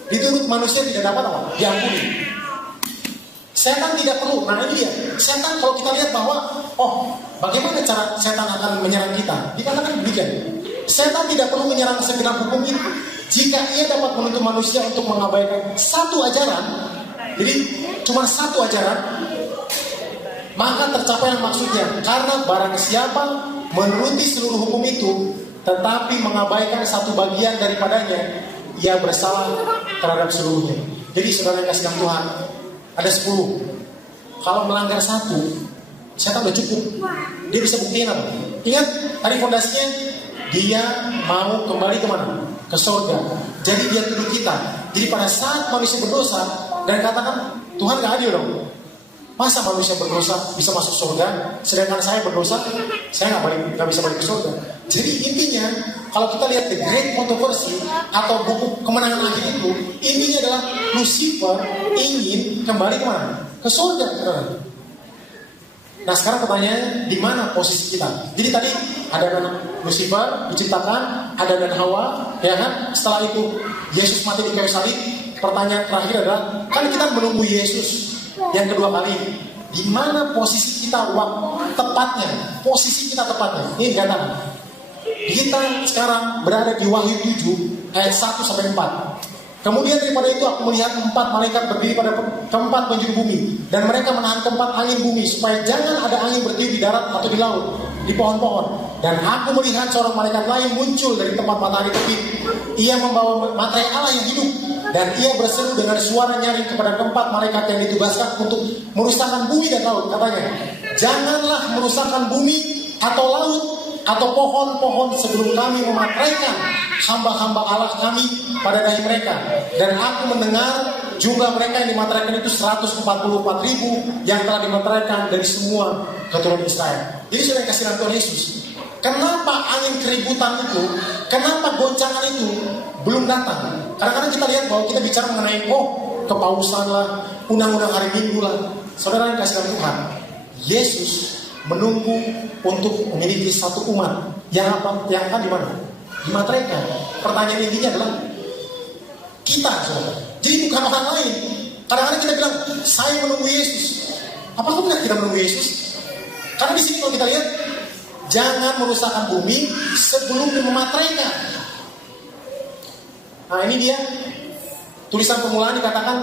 Diturut manusia tidak dapat apa? Diampuni. Setan tidak perlu. Nah, ini dia. Setan kalau kita lihat bahwa, bagaimana cara setan akan menyerang kita? Dikatakan demikian. Setan tidak perlu menyerang segenap hukum itu. Jika ia dapat menuntut manusia untuk mengabaikan satu ajaran, jadi cuma satu ajaran, maka tercapai maksudnya. Karena barang siapa menuruti seluruh hukum itu, tetapi mengabaikan satu bagian daripadanya, ia bersalah terhadap seluruhnya. Jadi saudara yang kasih dalam Tuhan, ada 10. Kalau melanggar satu, setan udah cukup. Dia bisa buktiin apa? Ingat, tadi fondasinya, dia mau kembali kemana? Ke surga. Jadi dia tuduh kita. Jadi pada saat manusia berdosa dan katakan Tuhan gak adil dong. Masa manusia berdosa bisa masuk surga, sedangkan saya berdosa, saya nggak bisa balik ke surga. Jadi intinya, kalau kita lihat The Great Controversy atau buku Kemenangan Akhir itu, intinya adalah Lucifer ingin kembali kemana? Ke surga. Nah sekarang pertanyaannya, di mana posisi kita? Jadi tadi ada Lucifer diciptakan, ada dan Hawa, ya kan? Setelah itu Yesus mati di kayu salib. Pertanyaan terakhir adalah, kan kita menunggu Yesus yang kedua kali. Di mana posisi kita tepatnya? Posisi kita tepatnya. Ini dikatakan. Kita sekarang berada di Wahyu 7 ayat 1 sampai 4. Kemudian daripada itu aku melihat 4 malaikat berdiri pada keempat penjuru bumi, dan mereka menahan keempat angin bumi supaya jangan ada angin bertiup di darat atau di laut, di pohon-pohon. Dan aku melihat seorang malaikat lain muncul dari tempat matahari terbit. Ia membawa materai Allah yang hidup, dan ia berseru dengan suara nyaring kepada keempat malaikat yang ditugaskan untuk merusakkan bumi dan laut. Katanya, janganlah merusakkan bumi atau laut atau pohon-pohon sebelum kami memateraikan hamba-hamba Allah kami pada dahi mereka. Dan aku mendengar jumlah mereka yang dimateraikan itu 144.000 yang telah dimateraikan dari semua keturunan Israel. Jadi sudah kasih Tuhan Yesus. Kenapa angin keributan itu, kenapa goncangan itu belum datang? Kadang-kadang kita lihat bahwa kita bicara mengenai kepausan lah, undang-undang hari Minggu lah. Saudara yang kasih Tuhan, Yesus menunggu untuk memiliki satu umat yang akan di mana? Dimateraikan. Pertanyaan intinya adalah kita, saudara. Jadi bukan orang lain. Kadang-kadang kita bilang, saya menunggu Yesus. Apakah benar kita menunggu Yesus? Karena di sini kalau kita lihat, jangan merusakkan bumi sebelum memateraikan. Nah ini dia tulisan permulaan dikatakan,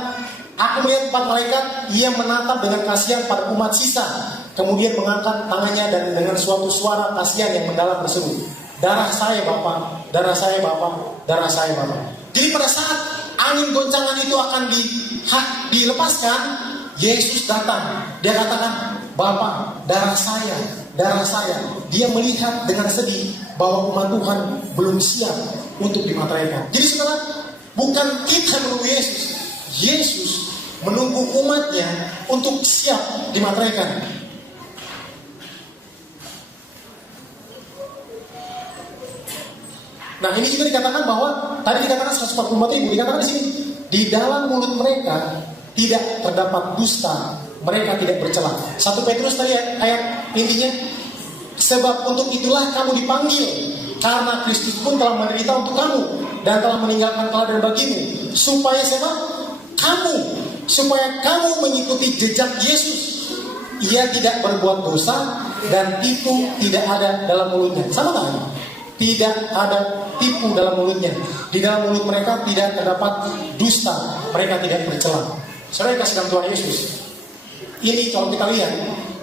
aku melihat 4 malaikat, ia menatap dengan kasihan pada umat sisa, kemudian mengangkat tangannya dan dengan suatu suara kasihan yang mendalam berseru, darah saya Bapa, darah saya Bapa, darah saya Bapa. Jadi pada saat angin goncangan itu akan dilepaskan, Yesus datang. Dia katakan, Bapa, darah saya, darah saya. Dia melihat dengan sedih bahwa umat Tuhan belum siap untuk dimateraikan. Jadi saudara, bukan kita menunggu Yesus. Yesus menunggu umatnya untuk siap dimateraikan. Nah ini juga dikatakan bahwa tadi dikatakan 144.000, dikatakan di sini di dalam mulut mereka tidak terdapat dusta, mereka tidak bercela. 1 Petrus tadi ayat intinya, sebab untuk itulah kamu dipanggil, karena Kristus pun telah menderita untuk kamu dan telah meninggalkan teladan bagimu, supaya siapa? Supaya kamu mengikuti jejak Yesus. Ia tidak berbuat dosa dan tipu tidak ada dalam mulutnya. Sama kan? Tidak ada tipu dalam mulutnya. Di dalam mulut mereka tidak terdapat dusta, mereka tidak bercela. Saudara kasih dalam Tuhan Yesus. Ini kalau kita lihat,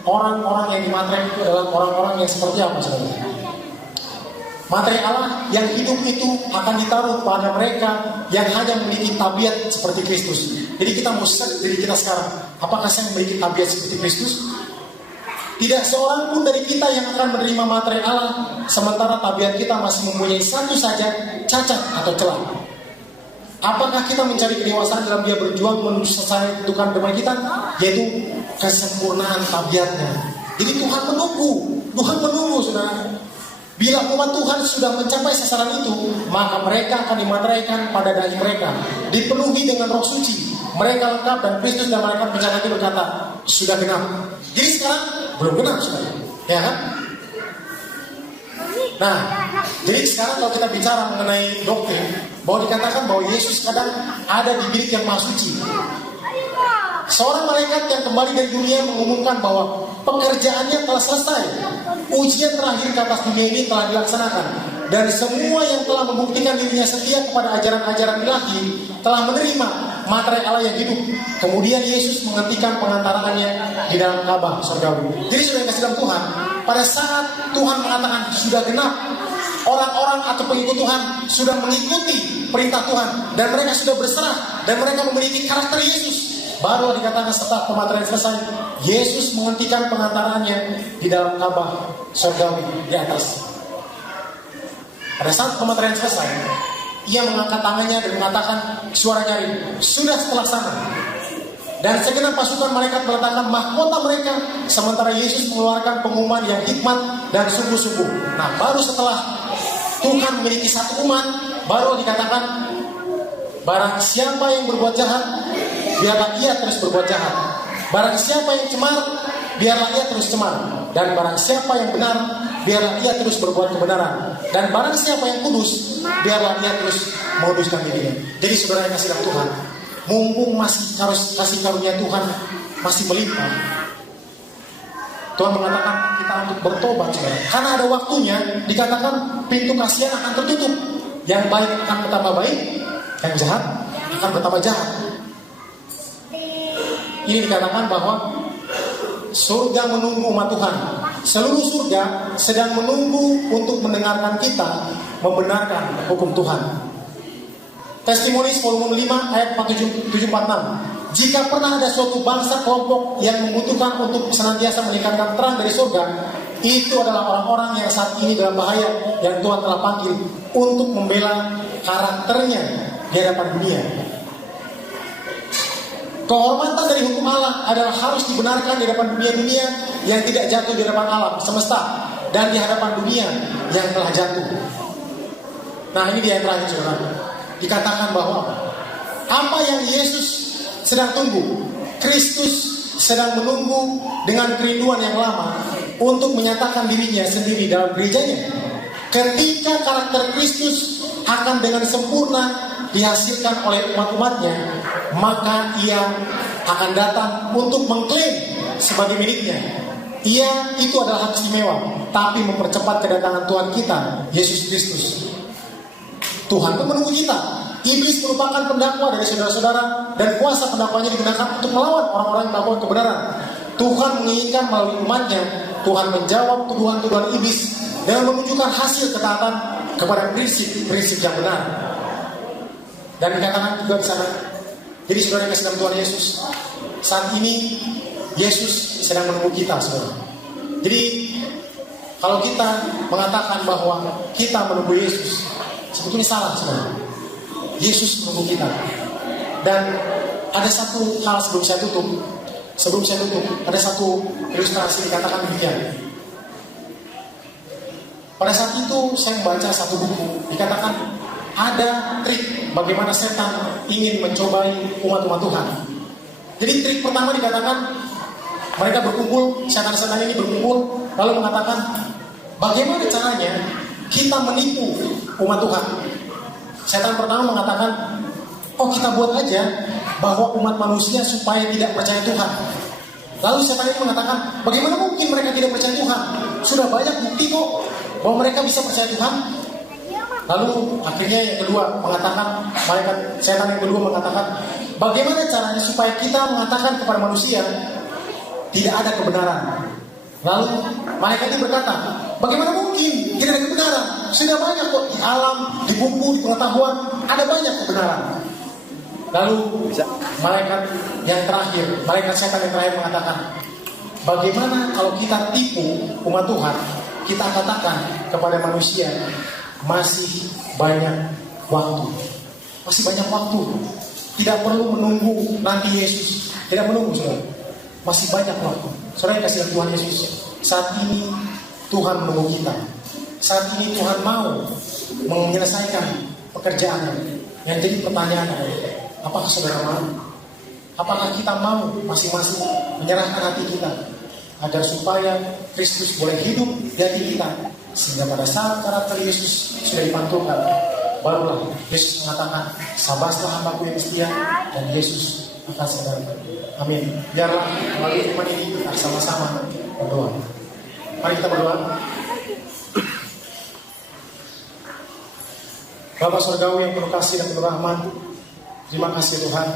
orang-orang yang dimaterai itu adalah orang-orang yang seperti apa, saudara? Materai Allah yang hidup itu akan ditaruh pada mereka yang hanya memiliki tabiat seperti Kristus. Jadi kita mau cek diri kita sekarang, apakah saya memiliki tabiat seperti Kristus? Tidak seorang pun dari kita yang akan menerima materai Allah, sementara tabiat kita masih mempunyai satu saja cacat atau celah. Apakah kita mencari kedewasaan dalam dia berjuang menuju selesai tentukan depan kita, yaitu kesempurnaan tabiatnya. Jadi Tuhan menunggu, saudara. Bila umat Tuhan sudah mencapai sasaran itu, maka mereka akan dimateraikan pada dahi mereka, dipenuhi dengan Roh Suci. Mereka lengkap dan Kristus dan malaikat penjaga itu berkata, sudah genap. Jadi sekarang belum genap, saudara. Ya kan? Nah, jadi sekarang kalau kita bicara mengenai doktrin, bahwa dikatakan bahwa Yesus kadang ada di bilik yang maha suci. Seorang malaikat yang kembali dari dunia mengumumkan bahwa pekerjaannya telah selesai. Ujian terakhir ke atas dunia ini telah dilaksanakan. Dan semua yang telah membuktikan dirinya setia kepada ajaran-ajaran ilahi telah menerima materai Allah yang hidup. Kemudian Yesus menghentikan pengantaraannya di dalam Ka'bah surgawi. Jadi sudah dikasih dalam Tuhan, pada saat Tuhan mengatakan sudah genap, orang-orang atau pengikut Tuhan sudah mengikuti perintah Tuhan dan mereka sudah berserah dan mereka memiliki karakter Yesus. Baru dikatakan setelah pematerai selesai, Yesus menghentikan pengantaraannya di dalam Ka'bah surgawi di atas. Pada saat pematerai selesai, ia mengangkat tangannya dan mengatakan suara nyaring, sudah terlaksana. Dan segenap pasukan malaikat meletakkan mahkota mereka, sementara Yesus mengeluarkan pengumuman yang hikmat dan sungguh-sungguh. Nah, baru setelah Tuhan memiliki satu umat, baru dikatakan, barang siapa yang berbuat jahat, biarlah ia terus berbuat jahat. Barang siapa yang cemar, biarlah ia terus cemar. Dan barang siapa yang benar, biarlah ia terus berbuat kebenaran. Dan barang siapa yang kudus, biarlah ia terus menguduskan dirinya. Jadi saudara yang kasih dalam Tuhan, mumpung masih kasih karunia Tuhan masih melimpah, Tuhan mengatakan kita untuk bertobat, saudara. Karena ada waktunya, dikatakan pintu kasihan akan tertutup. Yang baik akan bertambah baik, yang jahat akan bertambah jahat. Ini dikatakan bahwa surga menunggu umat Tuhan. Seluruh surga sedang menunggu untuk mendengarkan kita membenarkan hukum Tuhan. Testimoni volume 5 ayat 746. Jika pernah ada suatu bangsa kelompok yang membutuhkan untuk senantiasa meningkatkan terang dari surga, itu adalah orang-orang yang saat ini dalam bahaya, yang Tuhan telah panggil untuk membela karakternya di hadapan dunia. Kehormatan dari hukum Allah adalah harus dibenarkan di hadapan dunia-dunia yang tidak jatuh di hadapan alam semesta dan di hadapan dunia yang telah jatuh. Nah, ini dia yang terakhir, saudara. Dikatakan bahwa apa yang Yesus sedang tunggu, Kristus sedang menunggu dengan kerinduan yang lama untuk menyatakan dirinya sendiri dalam gerejanya. Ketika karakter Kristus akan dengan sempurna dihasilkan oleh umat-umatnya, maka ia akan datang untuk mengklaim sebagai miliknya. Ia itu adalah hak istimewa, tapi mempercepat kedatangan Tuhan kita, Yesus Kristus. Tuhan pun menunggu kita. Iblis merupakan pendakwa dari saudara-saudara, dan kuasa pendakwanya digunakan untuk melawan orang-orang yang melakukan kebenaran. Tuhan menginginkan melalui umatnya, Tuhan menjawab tuduhan-tuduhan iblis dengan menunjukkan hasil ketaatan kepada prinsip-prinsip yang benar. Dan dikatakan juga di sana. Jadi saudara yang kasih dalam Tuhan Yesus, saat ini Yesus sedang menunggu kita, saudara. Jadi kalau kita mengatakan bahwa kita menunggu Yesus, sebetulnya salah, saudara. Yesus menunggu kita. Dan ada satu hal sebelum saya tutup, ada satu ilustrasi dikatakan demikian. Pada saat itu saya membaca satu buku, dikatakan ada trik bagaimana setan ingin mencobai umat-umat Tuhan. Jadi trik pertama dikatakan mereka berkumpul, setan-setan ini berkumpul, lalu mengatakan bagaimana caranya kita menipu umat Tuhan. Setan pertama mengatakan, oh kita buat aja bahwa umat manusia supaya tidak percaya Tuhan. Lalu setan ini mengatakan, bagaimana mungkin mereka tidak percaya Tuhan? Sudah banyak bukti kok bahwa mereka bisa percaya Tuhan. Lalu akhirnya yang kedua mengatakan, setan yang kedua mengatakan, bagaimana caranya supaya kita mengatakan kepada manusia tidak ada kebenaran. Lalu malaikat ini berkata, bagaimana mungkin tidak ada kebenaran? Sudah banyak kok di alam, di buku, di pengetahuan, ada banyak kebenaran. Lalu malaikat yang terakhir, malaikat setan yang terakhir mengatakan, bagaimana kalau kita tipu umat Tuhan, kita katakan kepada manusia, masih banyak waktu. Masih banyak waktu. Tidak perlu menunggu nanti Yesus. Tidak menunggu, saudara. Masih banyak waktu. Saudara yang kasih Tuhan Yesus, saat ini Tuhan menunggu kita. Saat ini Tuhan mau menyelesaikan pekerjaannya. Yang jadi pertanyaan adalah, apakah saudara mau? Apakah kita mau masing-masing menyerahkan hati kita agar supaya Kristus boleh hidup di hati kita, sehingga pada saat karakter Yesus sudah dipantulkan, barulah Yesus mengatakan, sabarlah hambaku yang setia, dan Yesus akan sadar. Amin. Biarlah melalui firman ini kita sama-sama berdoa. Mari kita berdoa. Bapa Surgawi yang penuh kasih dan penuh rahmat, terima kasih Tuhan,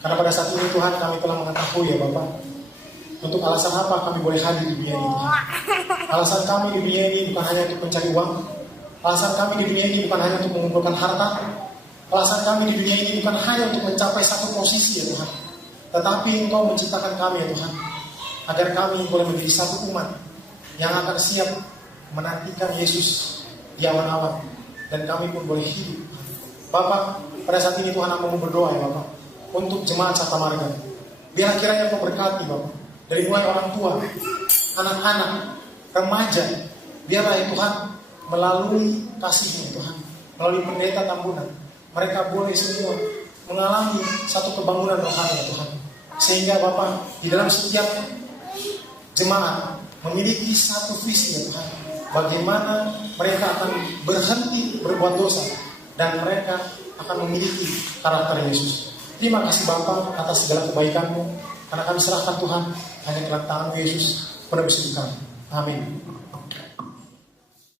karena pada saat ini Tuhan kami telah mengetahui ya Bapak, untuk alasan apa kami boleh hadir di dunia ini. Alasan kami di dunia ini bukan hanya untuk mencari uang. Alasan kami di dunia ini bukan hanya untuk mengumpulkan harta. Alasan kami di dunia ini bukan hanya untuk mencapai satu posisi ya Tuhan, tetapi Engkau menciptakan kami ya Tuhan, agar kami boleh menjadi satu umat yang akan siap menantikan Yesus di awan-awan, dan kami pun boleh hidup. Bapak, pada saat ini Tuhan aku mau berdoa ya Bapak, untuk jemaat Sata Marga. Biar kiranya Kau berkati Bapak, dari mulai orang tua, anak-anak, remaja, biarlah ya Tuhan, melalui kasih-Mu Tuhan, melalui pendeta Tambunan, mereka boleh semua mengalami satu kebangunan rohani ya Tuhan. Sehingga Bapak, di dalam setiap jemaat memiliki satu visi ya Tuhan, bagaimana mereka akan berhenti berbuat dosa dan mereka akan memiliki karakter Yesus. Terima kasih Bapa atas segala kebaikan-Mu, karena kami serahkan Tuhan hanya dalam tangan Yesus, penebus hidup kami. Amin.